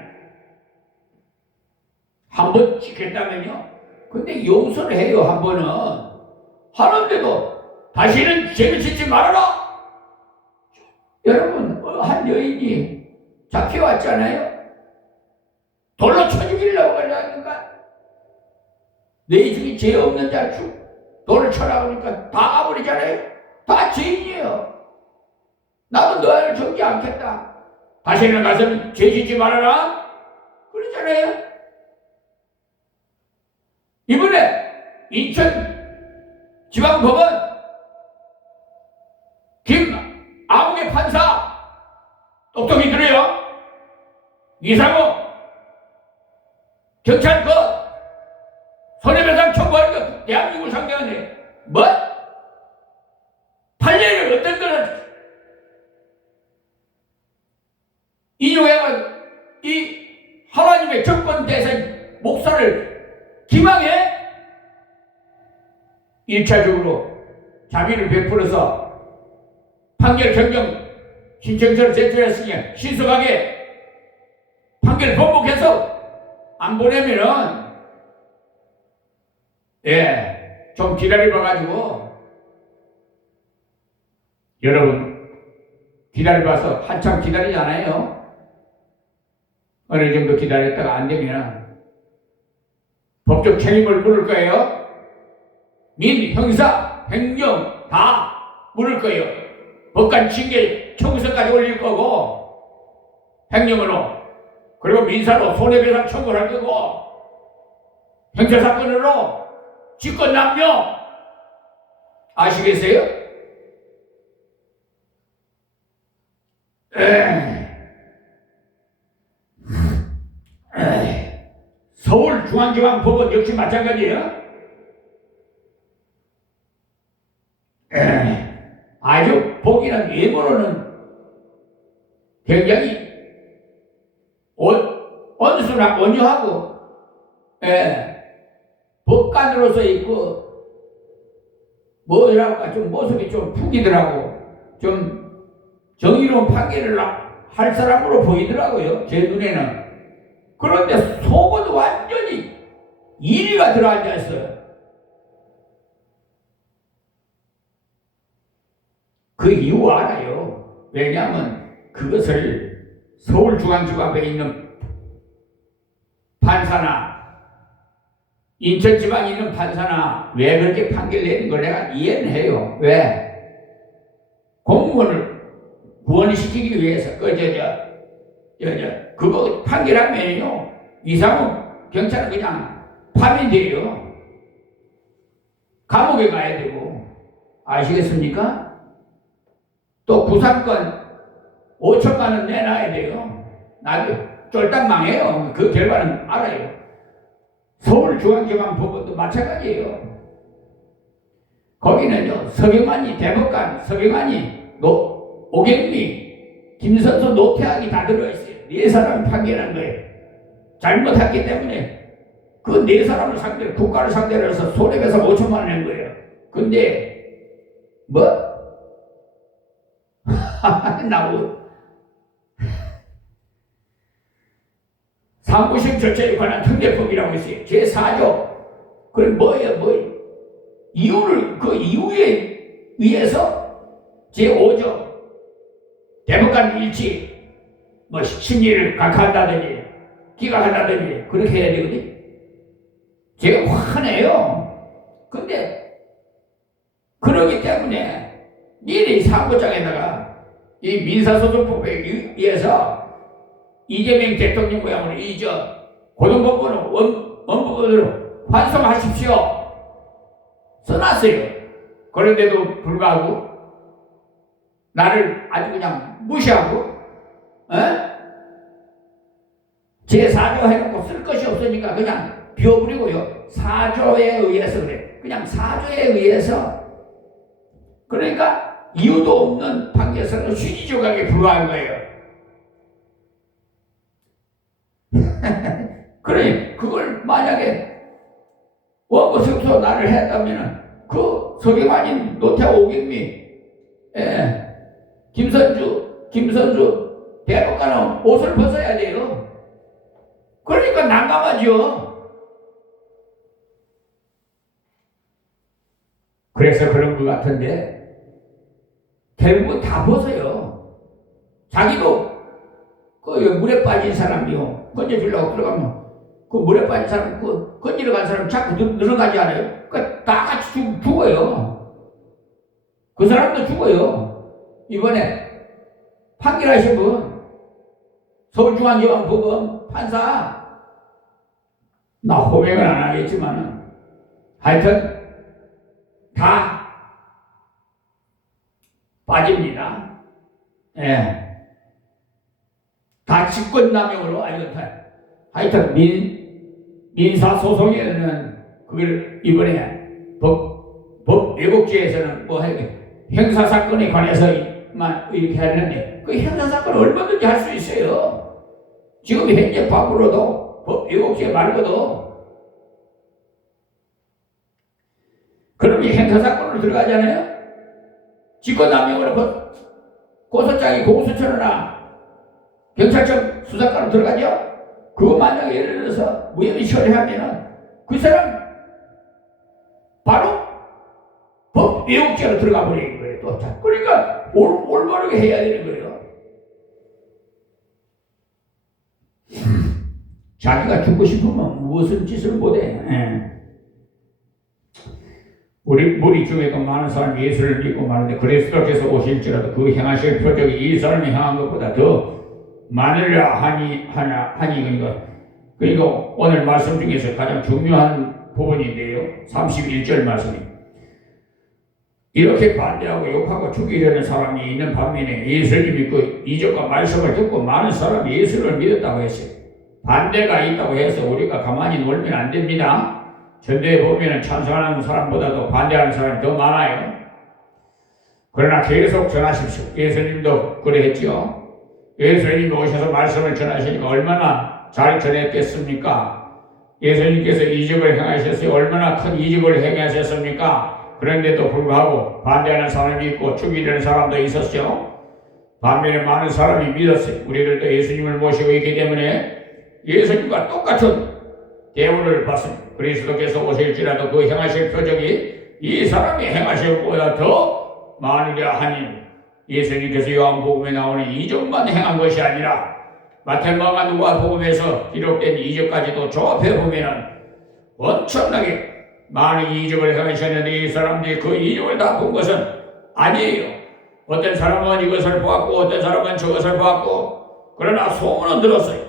한번 지켰다면요. 근데 용서를 해요. 한 번은. 하는데도 다시는 죄를 짓지 말아라. 여러분 한 여인이 잡혀왔잖아요. 돌로 쳐 죽이려고 하려니까 내 중에 죄 없는 자 돌을 쳐라 그러니까 다 가버리잖아요. 다 죄인이에요. 나도 너를 정지 않겠다. 다시는 가서는 죄 짓지 말아라. 그러잖아요. 이번에 인천지방법원 김아무개 판사 똑똑히 들어요. 이상호 경찰 손해배상 청구하는 거 대한민국을 상대하네. 뭐? 판례를 어떤 거는 인용해가 이 하나님의 정권 대선 목사를 기망해 1차적으로 자비를 베풀어서 판결 변경 신청서를 제출했으니 신속하게 판결 번복해서 안 보내면은 좀 기다려봐가지고 여러분 기다려봐서 한참 기다리잖아요. 어느 정도 기다렸다가 안 되면 법적 책임을 물을 거예요. 민, 형사, 행정 다 물을 거예요. 법관 징계 청구서까지 올릴 거고 행정으로 그리고 민사로 손해배상 청구를 할 거고 형사사건으로 직권남용 아시겠어요? 서울중앙지방법원 역시 마찬가지예요. 아주 보기는 외모로는 굉장히 온순하고 온유하고 법관으로서 있고 뭐랄까 좀 모습이 좀 푹이더라고. 좀 정의로운 판결을 할 사람으로 보이더라고요. 제 눈에는. 그런데 속은 완전히 이리가 들어앉아 있어요. 그 이유 알아요. 왜냐하면 그것을 서울중앙지법에 있는 판사나 인천지방에 있는 판사나 왜 그렇게 판결 내린 걸 내가 이해는 해요. 왜? 공무원을 구원시키기 위해서 그거 판결하면요 이상은 경찰은 그냥 파면돼요. 감옥에 가야 되고. 아시겠습니까? 또 구상권 5천만 원 내놔야 돼요. 나도 쫄딱 망해요. 그 결과는 알아요. 서울중앙지방법원도 마찬가지예요. 거기는요 서경환이 대법관, 서경환이 오경미, 김선수, 노태학이 다 들어있어요. 네 사람이 판결한 거예요. 잘못했기 때문에 그 네 사람을 상대로 국가를 상대로 해서 손해배상 5천만 원 낸 거예요. 근데 뭐? 나고 상부심 절차에 관한 특례법이라고 있어요. 제4조. 그럼 뭐예요? 이유를 그 이유에 의해서 제5조 대법관 일치 심리를 각하한다든지 기각한다든지 그렇게 해야 되거든요. 제가 화내요. 근데 그러기 때문에 미리 상고장에다가 이 민사소송법에 의해서 이재명 대통령 모양으로 고등법원을 원법원으로 환송하십시오 써놨어요. 그런데도 불구하고 나를 아주 그냥 무시하고 제4조 해놓고 쓸 것이 없으니까 그냥 비워버리고요. 4조에 의해서 그래. 그냥 4조에 의해서. 그러니까 이유도 없는 판결서는 휴지 조각에 불과한 거예요. 그래, 그걸 만약에 원고석소 나를 했다면 그 서경환인 노태우 오경미, 김선주 대법관은 옷을 벗어야 돼요. 그러니까 난감하죠. 그래서 그런 것 같은데 결국은 다 벗어요. 자기도 그 물에 빠진 사람이요 건져주려고 들어가면 그 물에 빠진 사람 그 건지러 간 사람 자꾸 늘어가지 않아요. 그러니까 다 같이 죽어요. 그 사람도 죽어요. 이번에 판결하신 분, 서울중앙지방법원 판사, 나 호명을 안 하겠지만 하여튼 다 빠집니다. 예. 다 직권남용으로 하여튼 민사소송에는 그걸 이번에 법 왜곡죄에서는 뭐 형사사건에 관해서만 이렇게 했는데 그 형사사건은 얼마든지 할 수 있어요. 지금 현재 법으로도 법 왜곡죄 말고도 그러면 형사사건으로 들어가잖아요. 직권남용으로 고소장이 공수처나 경찰청 수사관으로 들어가죠. 그거 만약에 예를 들어서 무혐의 처리하면은 그 사람 바로 법 왜곡죄로 들어가 버리는 거예요. 또 그러니까 올바르게 해야 되는 거예요. 자기가 죽고 싶으면 무슨 짓을 못해. 우리 중에 많은 사람이 예수를 믿고 많은데 그리스도께서 오실지라도 그 행하실 표적이 이 사람이 행한 것보다 더 많으려 하니 그러니까 오늘 말씀 중에서 가장 중요한 부분인데요. 31절 말씀이 이렇게 반대하고 욕하고 죽이려는 사람이 있는 반면에 예수를 믿고 이적과 말씀을 듣고 많은 사람이 예수를 믿었다고 했어요. 반대가 있다고 해서 우리가 가만히 놀면 안 됩니다. 전대에 보면 찬성하는 사람보다도 반대하는 사람이 더 많아요. 그러나 계속 전하십시오. 예수님도 그래 했죠. 예수님이 오셔서 말씀을 전하시니까 얼마나 잘 전했겠습니까? 예수님께서 이적을 행하셨어요. 얼마나 큰 이적을 행하셨습니까? 그런데도 불구하고 반대하는 사람이 있고 죽이려는 사람도 있었죠. 반면에 많은 사람이 믿었어요. 우리들도 예수님을 모시고 있기 때문에 예수님과 똑같은 대우를 받습니다. 그리스도께서 오실지라도 그 행하실 표적이 이 사람이 행하실 것보다 더 많으려 하니 예수님께서 요한복음에 나오는 이적만 행한 것이 아니라 마태복음과 누가복음에서 기록된 이적까지도 조합해보면 엄청나게 많은 이적을 행하셨는데 이 사람들이 그 이적을 다 본 것은 아니에요. 어떤 사람은 이것을 보았고 어떤 사람은 저것을 보았고 그러나 소문은 들었어요.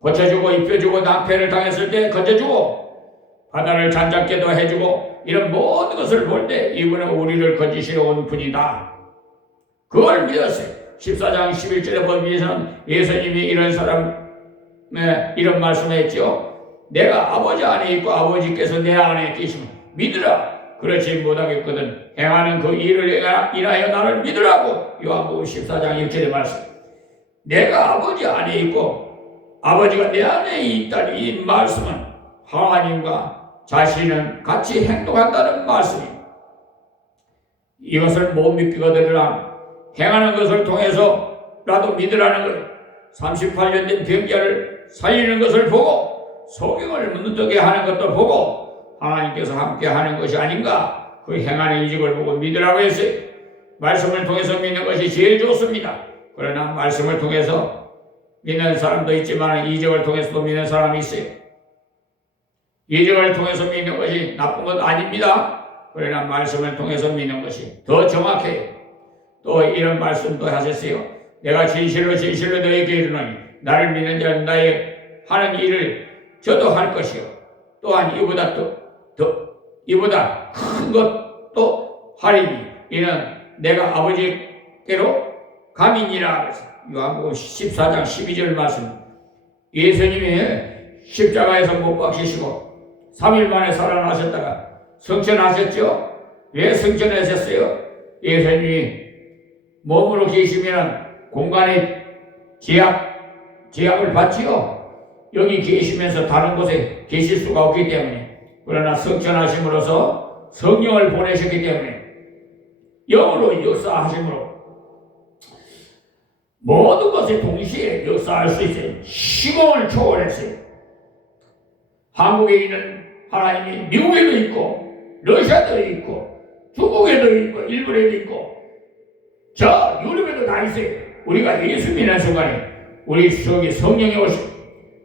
고쳐주고 입혀주고 낭패를 당했을 때 건져주고 바다를 잔잔케도 해주고 이런 모든 것을 볼 때 이분은 우리를 건지시러 온 분이다. 그걸 믿었어요. 14장 11절에 보면 예수님이 이런 이런 말씀을 했죠. 내가 아버지 안에 있고 아버지께서 내 안에 계시면 믿으라. 그렇지 못하겠거든 행하는 그 일을 인하여 나를 믿으라고 요한복음 14장 1절의 말씀. 내가 아버지 안에 있고 아버지가 내 안에 있다는 이 말씀은 하나님과 자신은 같이 행동한다는 말씀입니다. 이것을 못 믿기거든요. 행하는 것을 통해서라도 믿으라는 거예요. 38년 된 병자를 살리는 것을 보고 소경을 눈뜨게 하는 것도 보고 하나님께서 함께 하는 것이 아닌가 그 행하는 이적을 보고 믿으라고 했어요. 말씀을 통해서 믿는 것이 제일 좋습니다. 그러나 말씀을 통해서 믿는 사람도 있지만 이적을 통해서도 믿는 사람이 있어요. 이적을 통해서 믿는 것이 나쁜 건 아닙니다. 그러나 말씀을 통해서 믿는 것이 더 정확해요. 또 이런 말씀도 하셨어요. 내가 진실로 진실로 너에게 이르노니 나를 믿는 자는 나의 하는 일을 저도 할 것이요 또한 이보다 큰 것도 하리니 이는 내가 아버지께로 감이니라. 요한복음 14장 12절 말씀. 예수님이 십자가에서 못 박히시고 3일 만에 살아나셨다가 성천하셨죠. 왜 성천하셨어요? 예수님이 몸으로 계시면 공간에 제약을 받지요. 여기 계시면서 다른 곳에 계실 수가 없기 때문에. 그러나 성천하심으로써 성령을 보내셨기 때문에 영으로 역사하심으로 모든 것에 동시에 역사할 수 있어요. 시공을 초월했어요. 한국에 있는 하나님이 미국에도 있고 러시아도 있고 중국에도 있고 일본에도 있고 저 유럽에도 다 있어요. 우리가 예수 믿는 순간에 우리 속에 성령이 오시고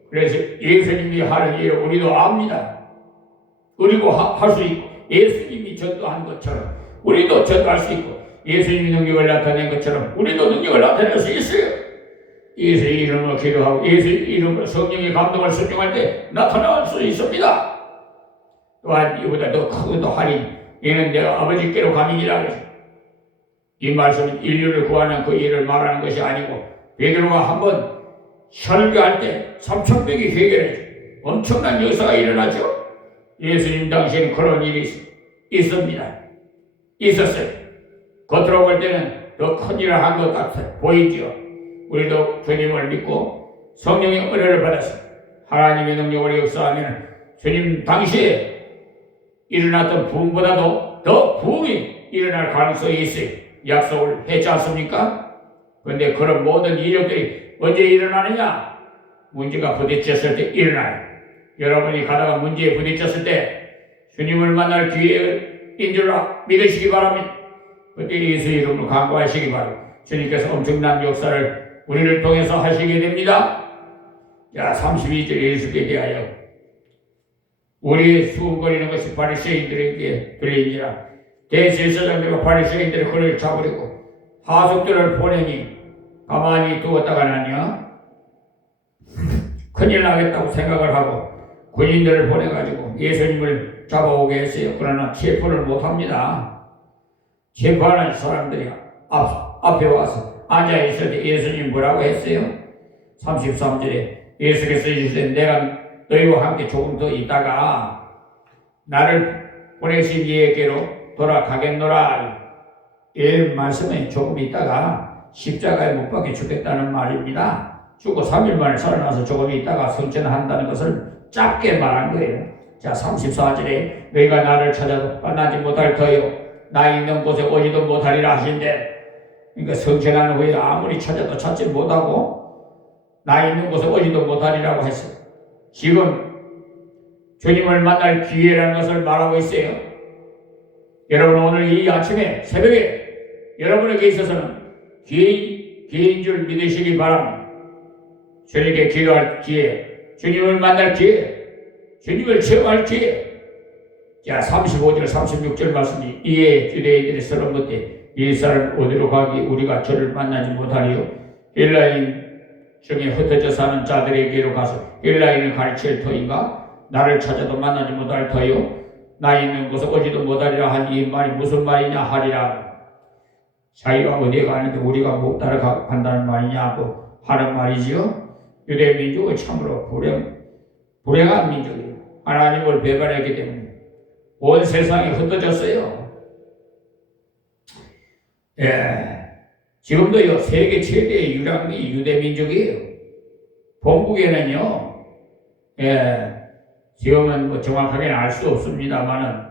그래서 예수님이 하는 일을 우리도 압니다. 그리고 할 수 있고 예수님이 전도한 것처럼 우리도 전도할 수 있고 예수님이 능력을 나타낸 것처럼 우리도 능력을 나타낼 수 있어요. 예수 이름으로 기도하고 예수 이름으로 성령의 감동을 순종할 때 나타날 수 있습니다. 또한 이보다 더 큰 할인, 이는 내가 아버지께로 가민이라 그랬어요. 이 말씀은 인류를 구하는 그 일을 말하는 것이 아니고 베드로가 한번 설교할 때 3,000명이 회개했죠. 엄청난 역사가 일어나죠. 예수님 당시에는 그런 일이 있었어요. 겉으로 볼 때는 더 큰 일을 한 것 같아 보이죠. 우리도 주님을 믿고 성령의 은혜를 받아서 하나님의 능력으로 역사하면 주님 당시에 일어났던 부흥보다도 더 부흥이 일어날 가능성이 있어요. 약속을 했지 않습니까? 그런데 그런 모든 이력들이 언제 일어나느냐? 문제가 부딪혔을 때 일어나요. 여러분이 가다가 문제에 부딪혔을 때 주님을 만날 기회인 줄 믿으시기 바랍니다. 그때 예수 이름으로 간구하시기 바랍니다. 주님께서 엄청난 역사를 우리를 통해서 하시게 됩니다. 자, 32절 예수께 대하여 우리의 수군거리는 것이 바리새인들에게 들리니라. 대제사장들과 바리새인들이 그를 잡으려고 하석들을 보내니 가만히 두었다가 나냐? 큰일 나겠다고 생각을 하고 군인들을 보내가지고 예수님을 잡아오게 했어요. 그러나 체포를 못합니다. 체포하는 사람들이 앞에 와서 앉아있을 때 예수님 뭐라고 했어요? 33절에 예수께서 이르시되 내가 너희와 함께 조금 더 있다가 나를 보내신 이에게로 돌아가겠노라. 이 말씀은 조금 있다가 십자가에 못 박혀 죽겠다는 말입니다. 죽고 3일 만에 살아나서 조금 있다가 승천한다는 것을 짧게 말한 거예요. 자, 34절에 너희가 나를 찾아도 만나지 못할 터요 나 있는 곳에 오지도 못하리라 하신대. 그러니까 승천한 후에 아무리 찾아도 찾지 못하고 나 있는 곳에 오지도 못하리라고 했어요. 지금 주님을 만날 기회라는 것을 말하고 있어요. 여러분 오늘 이 아침에 새벽에 여러분에게 있어서는 기회인 줄 믿으시기 바랍니다. 주님께 기도할 기회, 주님을 만날 기회, 주님을 체험할 기회. 자, 35절 36절 말씀이 이에 유대인들이 서로 묻되 이 사람 어디로 가기 우리가 저를 만나지 못하리요. 헬라인 중에 흩어져 사는 자들에게로 가서 헬라인을 가르칠 터인가? 나를 찾아도 만나지 못할 터요. 나 있는 곳에 오지도 못하리라 하니 이 말이 무슨 말이냐 하리라. 자기가 어디에 가는데 우리가 못 따라간다는 말이냐고 하는 말이지요. 유대 민족은 참으로 불행한 민족이에요. 하나님을 배반했기 때문에 온 세상이 흩어졌어요. 예, 지금도요 세계 최대의 유랑이 유대 민족이에요. 본국에는요, 예, 지금은 뭐 정확하게는 알 수 없습니다만은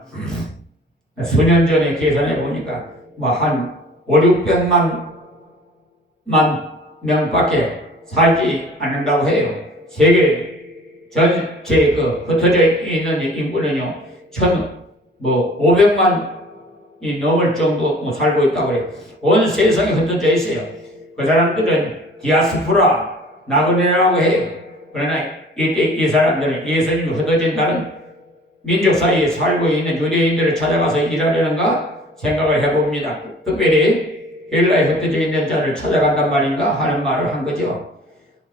수년 전에 계산해 보니까 뭐 한 500~600만 명밖에 살지 않는다고 해요. 세계 전체 그 흩어져 있는 인구는요 500만이 넘을 정도 살고 있다고 해요. 온 세상에 흩어져 있어요. 그 사람들은 디아스포라 나그네라고 해요. 그러나 이때 이 사람들은 예수님이 흩어진다는 민족 사이에 살고 있는 유대인들을 찾아가서 일하려는가 생각을 해봅니다. 특별히 헬라에 흩어져 있는 자를 찾아간단 말인가 하는 말을 한 거죠.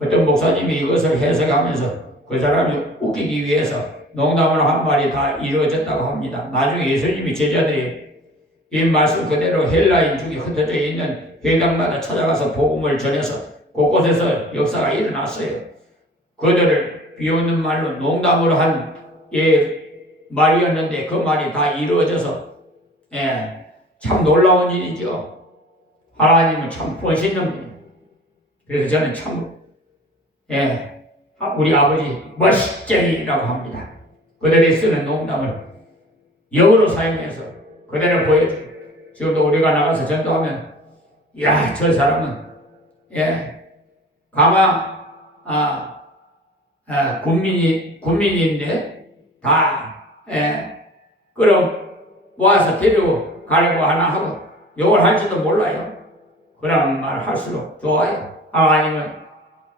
어떤 목사님이 이것을 해석하면서 그 사람이 웃기기 위해서 농담으로 한 말이 다 이루어졌다고 합니다. 나중에 예수님이 제자들이 이 말씀 그대로 헬라인 중에 흩어져 있는 회당마다 찾아가서 복음을 전해서 곳곳에서 역사가 일어났어요. 그들을 비웃는 말로 농담으로 한 말이었는데 그 말이 다 이루어져서 참 놀라운 일이죠. 하나님은 참 멋있는 분이에요. 그래서 저는 참 우리 아버지 멋쟁이라고 합니다. 그들이 쓰는 농담을 역으로 사용해서 그대로 보여줘요. 지금도 우리가 나가서 전도하면 야, 저 사람은 가마 군민인데 다 끌어모아서 데리고 가려고 하나 하고 욕을 할지도 몰라요. 그런 말 할수록 좋아요. 하나님은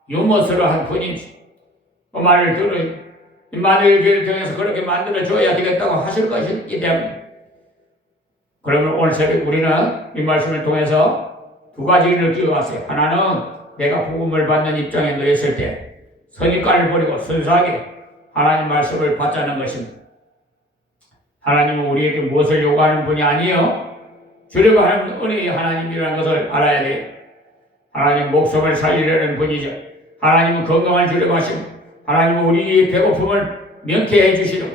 유머스러한 분이지. 그 말을 들어 임마누엘 교회를 통해서 그렇게 만들어줘야 되겠다고 하실 것이기 때문에 그러면 오늘 새벽 우리는 이 말씀을 통해서 두 가지를 끼워왔어요. 하나는 내가 복음을 받는 입장에 놓였을 때 선입관을 버리고 순수하게 하나님 말씀을 받자는 것입니다. 하나님은 우리에게 무엇을 요구하는 분이 아니에요. 주려고 하는 은혜의 하나님이라는 것을 알아야 돼요. 하나님 목숨을 살리려는 분이죠. 하나님은 건강을 주려고 하시고 하나님은 우리의 배고픔을 명쾌해 주시려고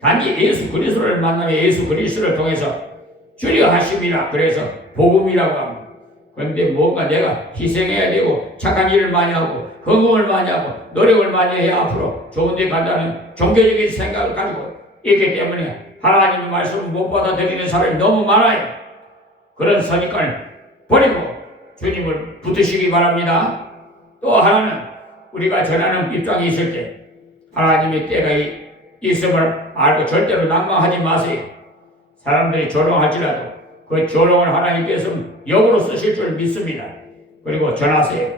단지 예수 그리스도를 만나며 예수 그리스도를 통해서 주려 하심이라 그래서 복음이라고 합니다. 그런데 뭔가 내가 희생해야 되고 착한 일을 많이 하고 헌금을 많이 하고 노력을 많이 해야 앞으로 좋은 데 간다는 종교적인 생각을 가지고 있기 때문에 하나님의 말씀을 못 받아들이는 사람이 너무 많아요. 그런 선입관을 버리고 주님을 붙으시기 바랍니다. 또 하나는 우리가 전하는 입장에 있을 때 하나님의 때가 있음을 알고 절대로 낭망하지 마세요. 사람들이 조롱할지라도 그 조롱을 하나님께서 역으로 쓰실 줄 믿습니다. 그리고 전하세요.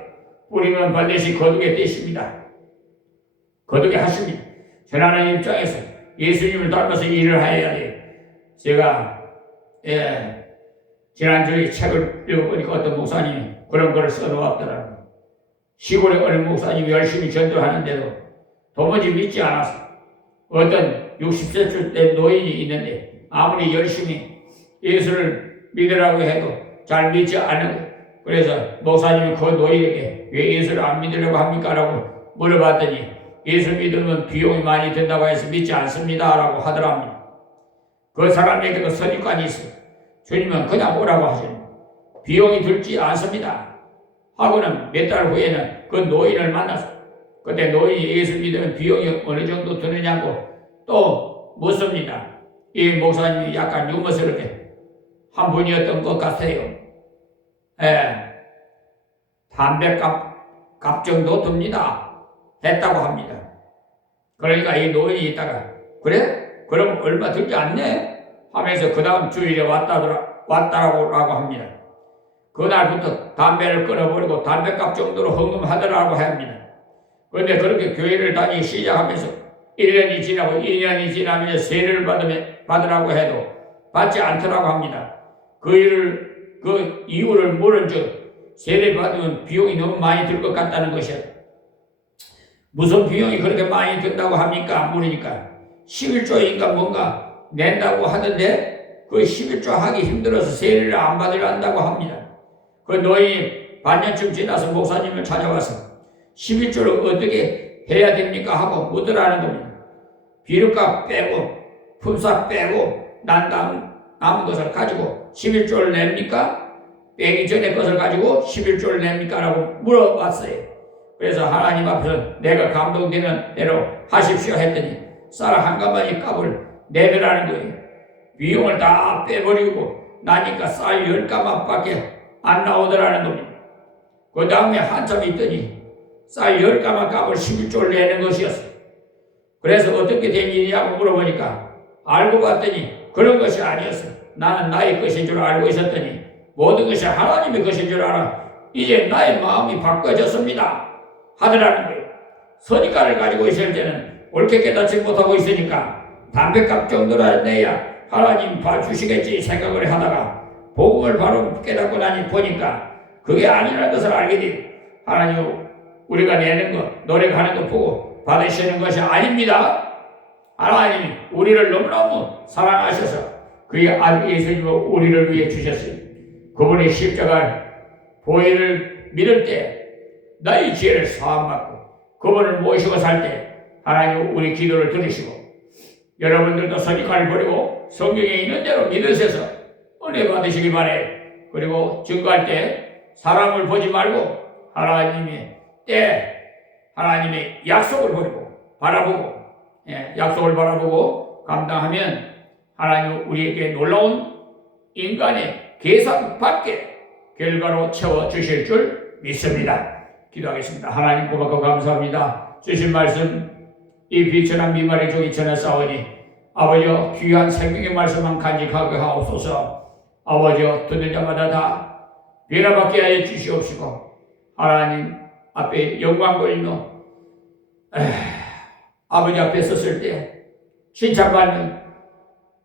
뿌리면 반드시 거두게 되십니다. 거두게 하십니다. 전하는 입장에서 예수님을 닮아서 일을 해야 돼요. 제가 지난주에 책을 읽어보니까 어떤 목사님이 그런 걸 써놓았더라고요. 시골에 어느 목사님이 열심히 전도하는데도 도무지 믿지 않았어. 어떤 60세 된 노인이 있는데 아무리 열심히 예수를 믿으라고 해도 잘 믿지 않은 거예요. 그래서 목사님이 그 노인에게 왜 예수를 안 믿으려고 합니까? 라고 물어봤더니 예수 믿으면 비용이 많이 든다고 해서 믿지 않습니다 라고 하더랍니다. 그 사람에게도 선입관이 있어요. 주님은 그냥 오라고 하시는 비용이 들지 않습니다 하고는 몇 달 후에는 그 노인을 만나서 그때 노인이 예수 믿으면 비용이 어느 정도 드느냐고 또 묻습니다. 이 목사님이 약간 유머스럽게 한 분이었던 것 같아요. 담배값 정도 듭니다 했다고 합니다. 그러니까 이 노인이 있다가 그래? 그럼 얼마 들지 않네? 하면서 그 다음 주일에 왔다라고 합니다. 그날부터 담배를 끊어버리고 담배값 정도로 헌금하더라고 합니다. 그런데 그렇게 교회를 다니기 시작하면서 1년이 지나고 2년이 지나면서 세례를 받으라고 해도 받지 않더라고 합니다. 그 이유를 모른 즉 세례 받으면 비용이 너무 많이 들 것 같다는 것이야. 무슨 비용이 그렇게 많이 든다고 합니까? 물으니까 11조인가 뭔가 낸다고 하던데 그 11조 하기 힘들어서 세례를 안 받으란다고 합니다. 그 노인이 반년쯤 지나서 목사님을 찾아와서 11조를 어떻게 해야 됩니까? 하고 묻으라는 겁니다. 비료값 빼고 품삯 빼고 남은 것을 가지고 11조를 냅니까? 빼기 전에 것을 가지고 11조를 냅니까? 라고 물어봤어요. 그래서 하나님 앞에서 내가 감동되는 대로 하십시오 했더니 쌀 한 가마니 값을 내더라는 거예요. 비용을 다 빼버리고 나니까 쌀 10가마밖에 안 나오더라는 겁니다. 그 다음에 한참 있더니 쌀 10가마 값을 11조를 내는 것이었어요. 그래서 어떻게 된 일이냐고 물어보니까 알고 봤더니 그런 것이 아니었어요. 나는 나의 것인 줄 알고 있었더니 모든 것이 하나님의 것인 줄 알아 이제 나의 마음이 바꿔졌습니다 하더라는 거예요. 선입관을 가지고 있을 때는 옳게 깨닫지 못하고 있으니까 담배값 정도라 내야 하나님 봐주시겠지 생각을 하다가 복음을 바로 깨닫고 나니 보니까 그게 아니라는 것을 알게 돼요. 하나님 우리가 내는 것 노력하는 것 보고 받으시는 것이 아닙니다. 하나님이 우리를 너무너무 사랑하셔서 그의 아들 예수님을 우리를 위해 주셨어요. 그분의 십자가 보혈을 믿을 때 나의 죄를 사함받고 그분을 모시고 살 때 하나님 우리 기도를 들으시고 여러분들도 선입관을 버리고 성경에 있는 대로 믿으셔서 은혜 받으시기 바래요. 그리고 증거할 때 사람을 보지 말고 하나님의 때 하나님의 약속을 바라보고 약속을 바라보고 감당하면 하나님 우리에게 놀라운 인간의 계산 밖의 결과로 채워주실 줄 믿습니다. 기도하겠습니다. 하나님 고맙고 감사합니다. 주신 말씀 이 비천한 미말의 종이 전하사오니 아버지여 귀한 생명의 말씀만 간직하게 하옵소서. 아버지여 듣는 자마다 다 변화받게 하여 주시옵시고 하나님 앞에 영광 돌리며 아버지 앞에 섰을 때 칭찬받는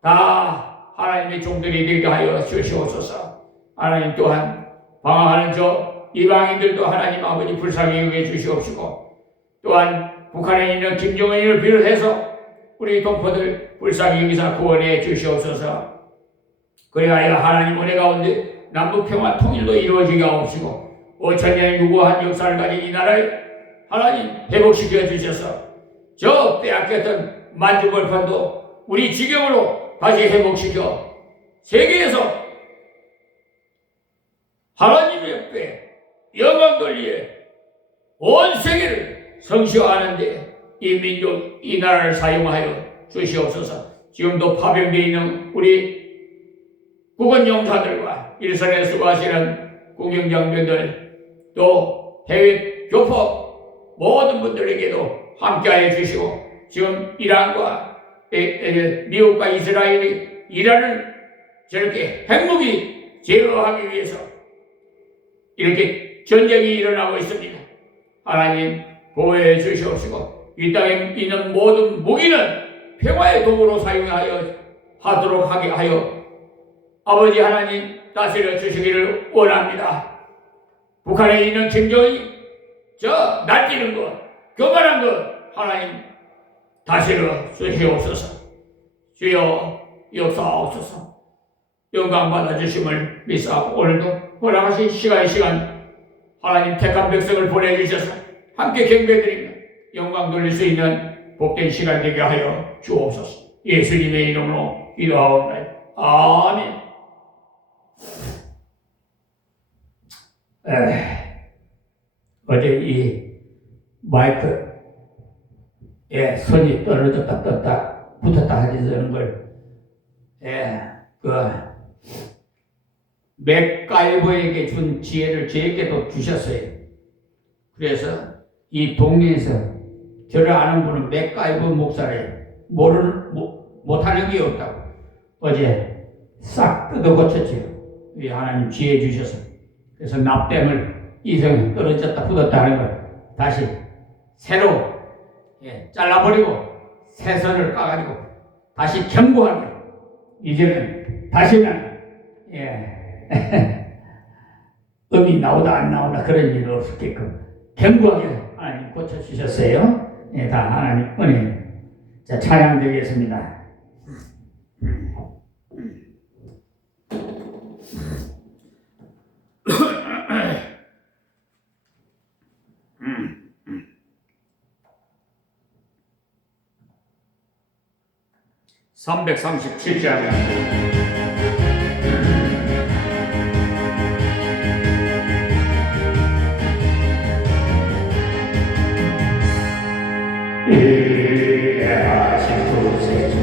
다 하나님의 종들이 되게 하여 주시옵소서. 하나님 또한 방황하는 저 이방인들도 하나님 아버지 불쌍히 여겨 주시옵시고, 또한 북한에 있는 김정은을 비롯해서 우리 동포들 불쌍히 여기사 구원해 주시옵소서. 그래야 하나님 은혜 가운데 남북평화 통일도 이루어지게 하옵시고 5천년의 무고한 역사를 가진 이 나라를 하나님 회복시켜 주셔서 저 빼앗겼던 만주벌판도 우리 지경으로 다시 회복시켜 세계에서 하나님의 뼈 영광 돌리에 온 세계를 성시화하는데 이 민족 이 나라를 사용하여 주시옵소서. 지금도 파병되어 있는 우리 국군 용사들과 일선에 수고하시는 국영장병들 또 해외 교포 모든 분들에게도 함께하여 주시고, 지금 이란과 미국과 이스라엘이 이란을 저렇게 핵무기 제어하기 위해서 이렇게 전쟁이 일어나고 있습니다. 하나님 보호해 주시옵시고 이 땅에 있는 모든 무기는 평화의 도구로 사용하여 하도록 하게 하여 아버지 하나님 다스려 주시기를 원합니다. 북한에 있는 김정은이 저 날뛰는 것, 교만한 것 하나님 다스려 주시옵소서. 주여 역사하옵소서. 영광 받아주심을 믿사옵고 오늘도 허락하신 시간 하나님 택한 백성을 보내주셔서 함께 경배드리며 영광 돌릴 수 있는 복된 시간 되게 하여 주옵소서. 예수님의 이름으로 기도하옵나이다. 아멘. 어제 이 마이크에 손이 떨어졌다 떴다 붙었다 하는 걸 맥가이버에게 준 지혜를 저에게도 주셨어요. 그래서 이 동네에서 저를 아는 분은 맥가이버 목사래요. 못하는 게 없다고. 어제 싹 뜯어 고쳤지요. 하나님 지혜 주셔서. 그래서 납땜을 이성이 떨어졌다 붙었다 하는 걸 다시 새로 잘라버리고 새 선을 까가지고 다시 견고하게 이제는 다시는 음이 나오다 안 나오다 그런 일 없게끔 견고하게 하나님 고쳐주셨어요. 다 하나님 은혜. 자, 찬양 드리겠습니다. (337장) 이해하신 구세주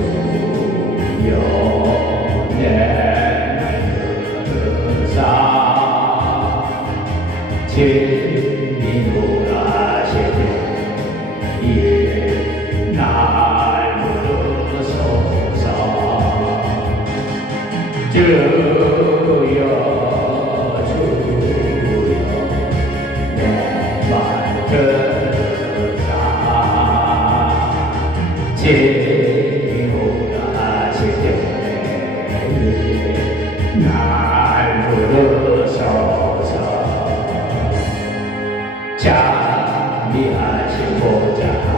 연애를 들으사 진리로 하시되 이에 날 부르소서. 주여 내 말 들으사 진리로 하시되 날 부르소서. 자비하신 보좌에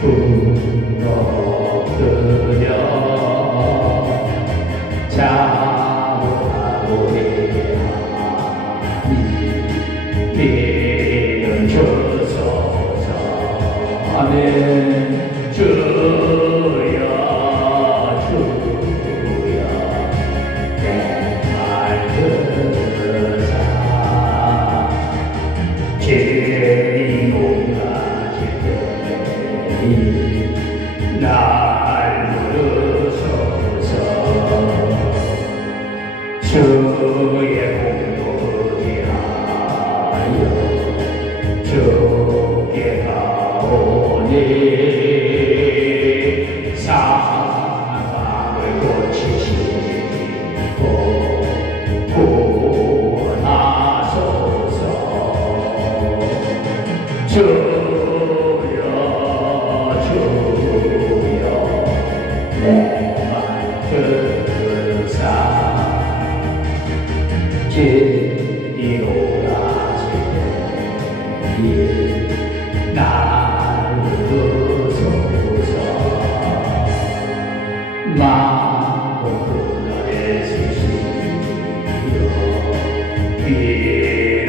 부어드려 자원하고 믿음 주소서. 아멘. 주여 내 말 들으사 진공하실 때니 날 부르소서. 주의 공부지하여 주께 가오니 사망을 고치시고 구원하소서. 주여 내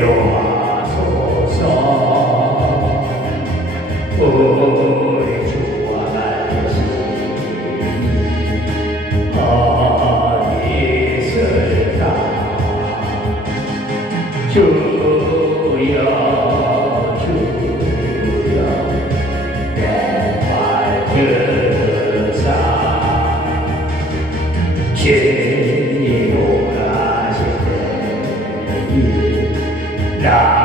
내려와소서. 우리 주와 같이 어디 있을까. 주여 주여 내 말 들으사. 진이 오라실 때니 나